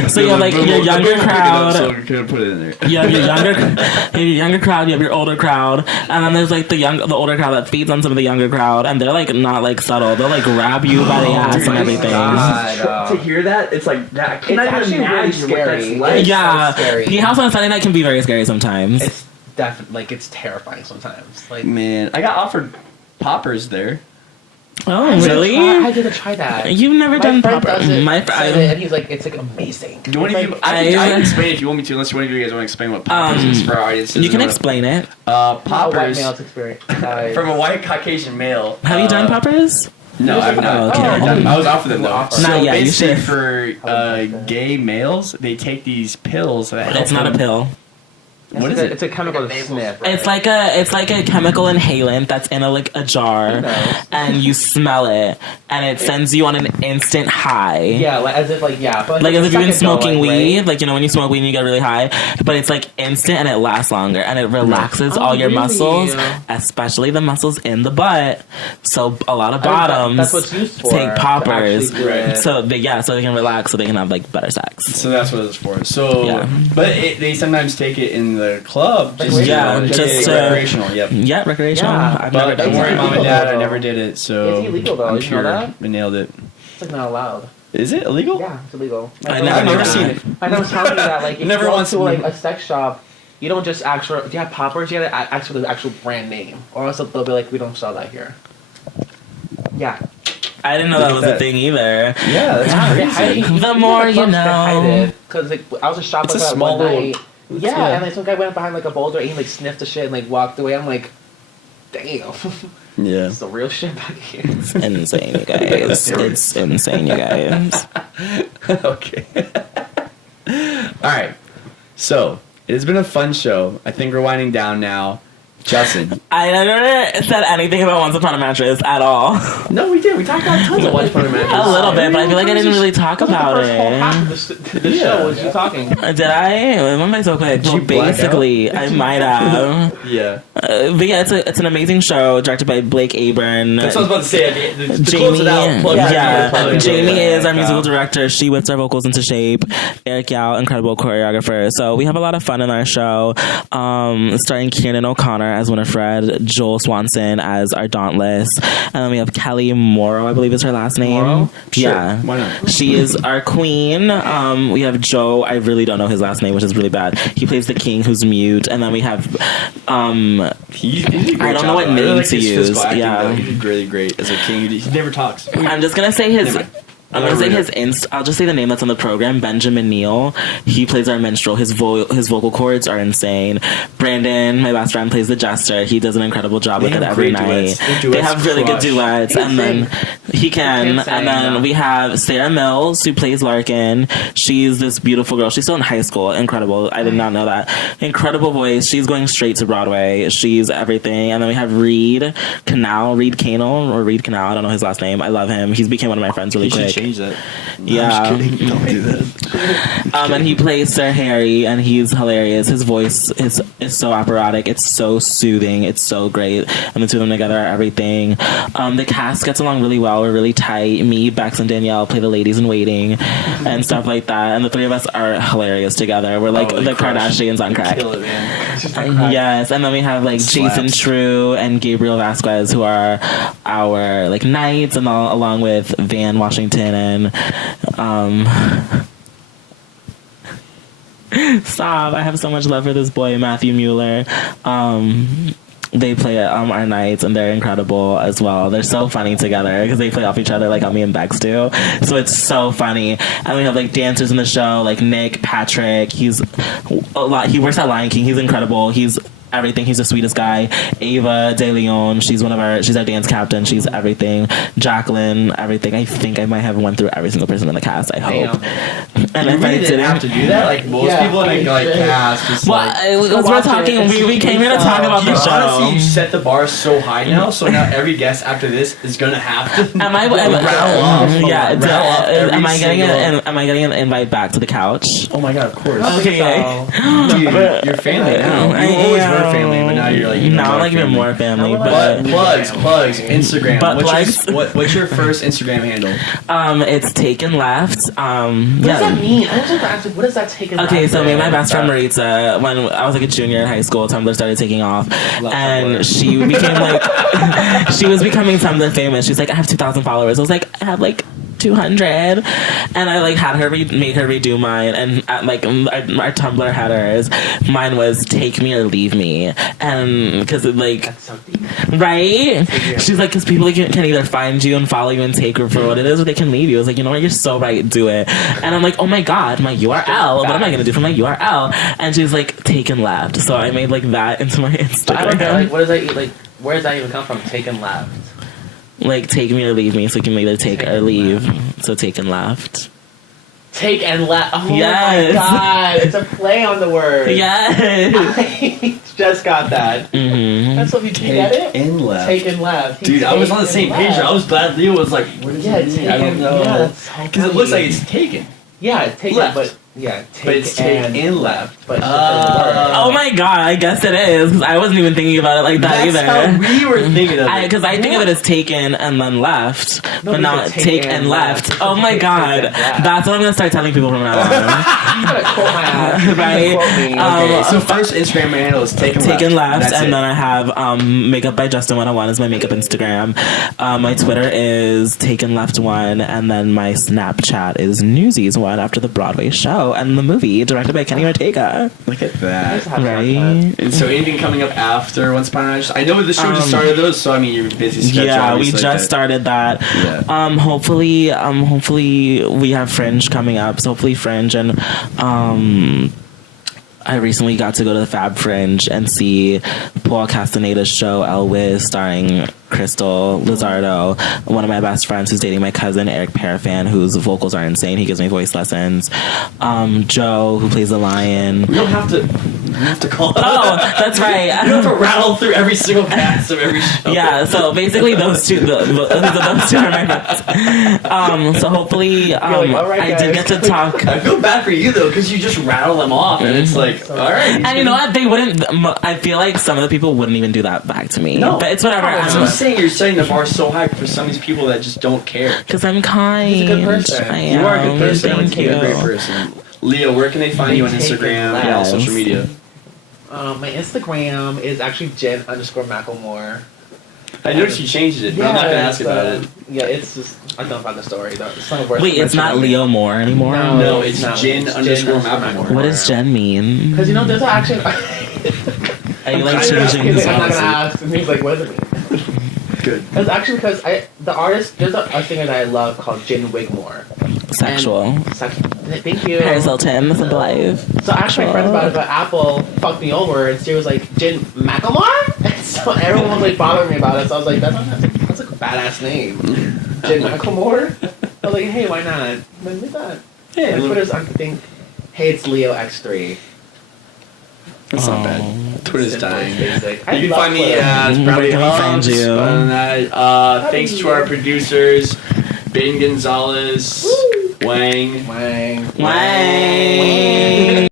So you have like your younger crowd. So we're gonna put it in there. You have your younger crowd. You have your older crowd, and then there's like the older crowd that feeds on some of the younger crowd, and they're like not like subtle. They'll like grab you by the ass and everything. To hear that, it's like that. It's actually really scary. Yeah, scary. P-House on a Sunday night can be very scary sometimes. It's definitely like it's terrifying sometimes. Like, man, I got offered poppers there. Oh, really? I did try that. You've never done popper. And he's like, it's like amazing. Do one of you? I can explain it if you want me to. Unless one of you guys want to explain what poppers is for our audiences. You can explain it. Poppers. White male's experience. From a white Caucasian male. Have you done poppers? No, I've not. Okay. I was offered them though. Not yet. You basically should. for gay males, they take these pills that help It's not a pill. What is it? It's a chemical to sniff. It's like a chemical inhalant that's in a jar, and you smell it, and it sends you on an instant high. Yeah, like as if like as if you've been smoking weed, like when you smoke weed and you get really high, but it's like instant and it lasts longer and it relaxes all your muscles, especially the muscles in the butt. So a lot of bottoms that's what's used for, take poppers, so they can relax, so they can have like better sex. So that's what it's for. So, but they sometimes take it in the club, just recreational. Yep. Yeah, recreational. Yeah. But don't worry, mom and dad, I never did it. So it's illegal though. I'm you know that? I nailed it. It's like not allowed. Is it illegal? Yeah, it's illegal. I've never seen it. I was telling you that like if never you go once to like a sex shop, you don't just ask for. Do you have poppers? You gotta ask for the actual brand name, or else they'll be like, we don't sell that here. Yeah. I didn't know that was a thing either. Yeah, that's crazy. The more you know. Because like, I was a shop It's a like that small one little. night. Yeah, and like some guy went behind like a boulder and he like sniffed the shit and like walked away. I'm like, damn. Yeah. It's the real shit back here. It's insane, you guys. It's insane, you guys. Okay. All right. So it has been a fun show. I think we're winding down now. Justin. I never said anything about Once Upon a Mattress at all. No, we did. We talked about tons of Once Upon a Mattress. A little bit, but I feel like I didn't really talk about The whole half it. of the show was you talking. Did I? When am I so quick? Well, you black basically, I might have. Yeah. But yeah, it's an amazing show directed by Blake Abern. That's what I was about to say. To Jamie, close it out, plug Jamie is our Yeah. musical director. She whips our vocals into shape. Eric Yao, incredible choreographer. So we have a lot of fun in our show. Starring Kieran O'Connor as Winifred, Joel Swanson as our Dauntless, and then we have Kelly Morrow, I believe is her last name. Morrow? Sure. Yeah, Why not? she is our queen. We have Joe. I really don't know his last name, which is really bad. He plays the king, who's mute, and then we have He did a great I don't know job, what though. I really name like to his use. physical acting, Yeah. though. He did really great as a king. He never talks. I'm just gonna say his. Never. I'm gonna say his I'll just say the name that's on the program. Benjamin Neal. He plays our minstrel. His vocal cords are insane. Brandon, my best friend, plays the jester. He does an incredible job with it every night. They have really good duets, and then he can. And then we have Sarah Mills, who plays Larkin. She's this beautiful girl. She's still in high school. Incredible. I did not know that. Incredible voice. She's going straight to Broadway. She's everything. And then we have Reed Canal. I don't know his last name. I love him. He's became one of my friends really quick. Change that. Yeah. I'm just kidding. Don't do that. And he plays Sir Harry, and he's hilarious. His voice is so operatic. It's so soothing. It's so great. And the two of them together are everything. The cast gets along really well. We're really tight. Me, Bex, and Danielle play the ladies in waiting and stuff like that. And the three of us are hilarious together. We're like the Kardashians on crack. Kill it, man. Yes, and then we have like Jason True and Gabriel Vasquez, who are our like knights, and along with Van Washington and stop. I have so much love for this boy, Matthew Mueller. They play our knights, and they're incredible as well. They're so funny together because they play off each other like how me and Bex do. So it's so funny. And we have like dancers in the show, like Nick Patrick. He's a lot. He works at Lion King. He's incredible. He's everything. He's the sweetest guy. Ava De Leon, she's our dance captain. She's everything. Jacqueline, everything. I think I might have went through every single person in the cast. I hope. And You really didn't have to do that. Like most people in like cast, just we're talking. We came here to talk about the show. Honestly, you set the bar so high now. So now every guest after this is gonna have to. Am I getting an invite back to the couch? Oh my god, of course. Okay. Dude, you're family now. You always were family, but now you're like now I'm like even more family. But plugs, Instagram. What's your first Instagram handle? It's Taken Left. What does that mean? I just have to ask, what does that take? Okay, so me and my best friend Maritza, when I was like a junior in high school, Tumblr started taking off, and she became like, she was becoming Tumblr famous. She's like, I have 2,000 followers. I was like, I have like 200, and I like had her made her redo mine, and like our Tumblr headers, mine was "Take Me or Leave Me," and because like That's so deep. right, she's like, because people can either find you and follow you and take her for what it is, or they can leave you. I was like, you know what, you're so right, do it. And I'm like, oh my god, my URL, what am I gonna do for my URL? And she's like, Taken Left. So I made like that into my Instagram. But I don't know, like, what does that like? Where does that even come from? Taken Left. Like, take me or leave me, so you can either take or leave. So Taken Left. Take and left. Oh Yes. my god, it's a play on the word. Yes. I just got that. Mm-hmm. That's what you get it? and left. Take and left. Dude, I was on the same page. I was glad Leo was like, what does Yeah, it mean? I don't taken. know. Yeah, that's so Because it looks like funny. it's taken. Yeah, take Left. but yeah, take But it's take and left. But Oh my god, I guess it is, because I wasn't even thinking about it like that That's either. how we were thinking of it. Because I think of it as taken and then left, No, but now it's it's take and left. Oh my god, Take and left. that's what I'm gonna start telling people from now on. You gotta quote my ass. You gotta Right? quote me. Okay, so first Instagram handle is taken left. Taken Left, That's and it. then I have Makeup by Justin 101 is my makeup Instagram. My Twitter is Taken Left 1, and then my Snapchat is Newsies 1 after the Broadway show and the movie directed by Kenny Ortega. Look at that. Right? And so anything coming up after Once Upon a Mattress? I know the show just started those, so I mean you're busy schedule. Yeah, we obviously, just started that. Yeah. Hopefully we have Fringe coming up. So hopefully Fringe, and I recently got to go to the Fab Fringe and see Paul Castaneda's show El Wiz starring Crystal Lizardo, one of my best friends who's dating my cousin Eric Parafan, whose vocals are insane. He gives me voice lessons. Joe, who plays the lion. We don't have to. You have to call. Oh, that's right. You don't have to rattle through every single cast of every show. Yeah, so basically those two are my friends. So hopefully, all right, I did get to talk. I feel bad for you though, because you just rattle them off, and it's like, all right. And you know what? They wouldn't. I feel like some of the people wouldn't even do that back to me. No. But it's whatever. I'm saying you're setting the bar so high for some of these people that just don't care. Because I'm kind. He's a good person. I am. You are a good person. Thank You're you. a great person. Leo, where can they find you on Instagram and all social media? My Instagram is actually Jen_Macklemore. I noticed you changed it. But I'm not gonna ask about it. Yeah, it's just I don't know about the story. It's not worth Wait, it's not Leo Moore anymore? No, it's Jen_Macklemore. What does Jen mean? Because there's actually. Are you like changing I'm his not gonna policy? ask. And he's like, what does it mean? Good. It's actually because the artist, there's a singer that I love called Jen Wigmore. Sexual. Thank you. Paris Hilton, Listen to Life. So I asked my friends about it, but Apple fucked me over, and Siri was like, Jen Macklemore? And so everyone was like bothering me about it, so I was like, that's like a badass name. Jen Macklemore? I was like, hey, why not? Then we thought. Yeah, My Twitter's, I think, hey, it's Leo X3. That's not bad. Twitter's Simple, dying. basic. You can find me at Brownie Where can we find Hubs. you? Other than that, thanks to our producers, Ben Gonzalez, Wang. Wang. Wang.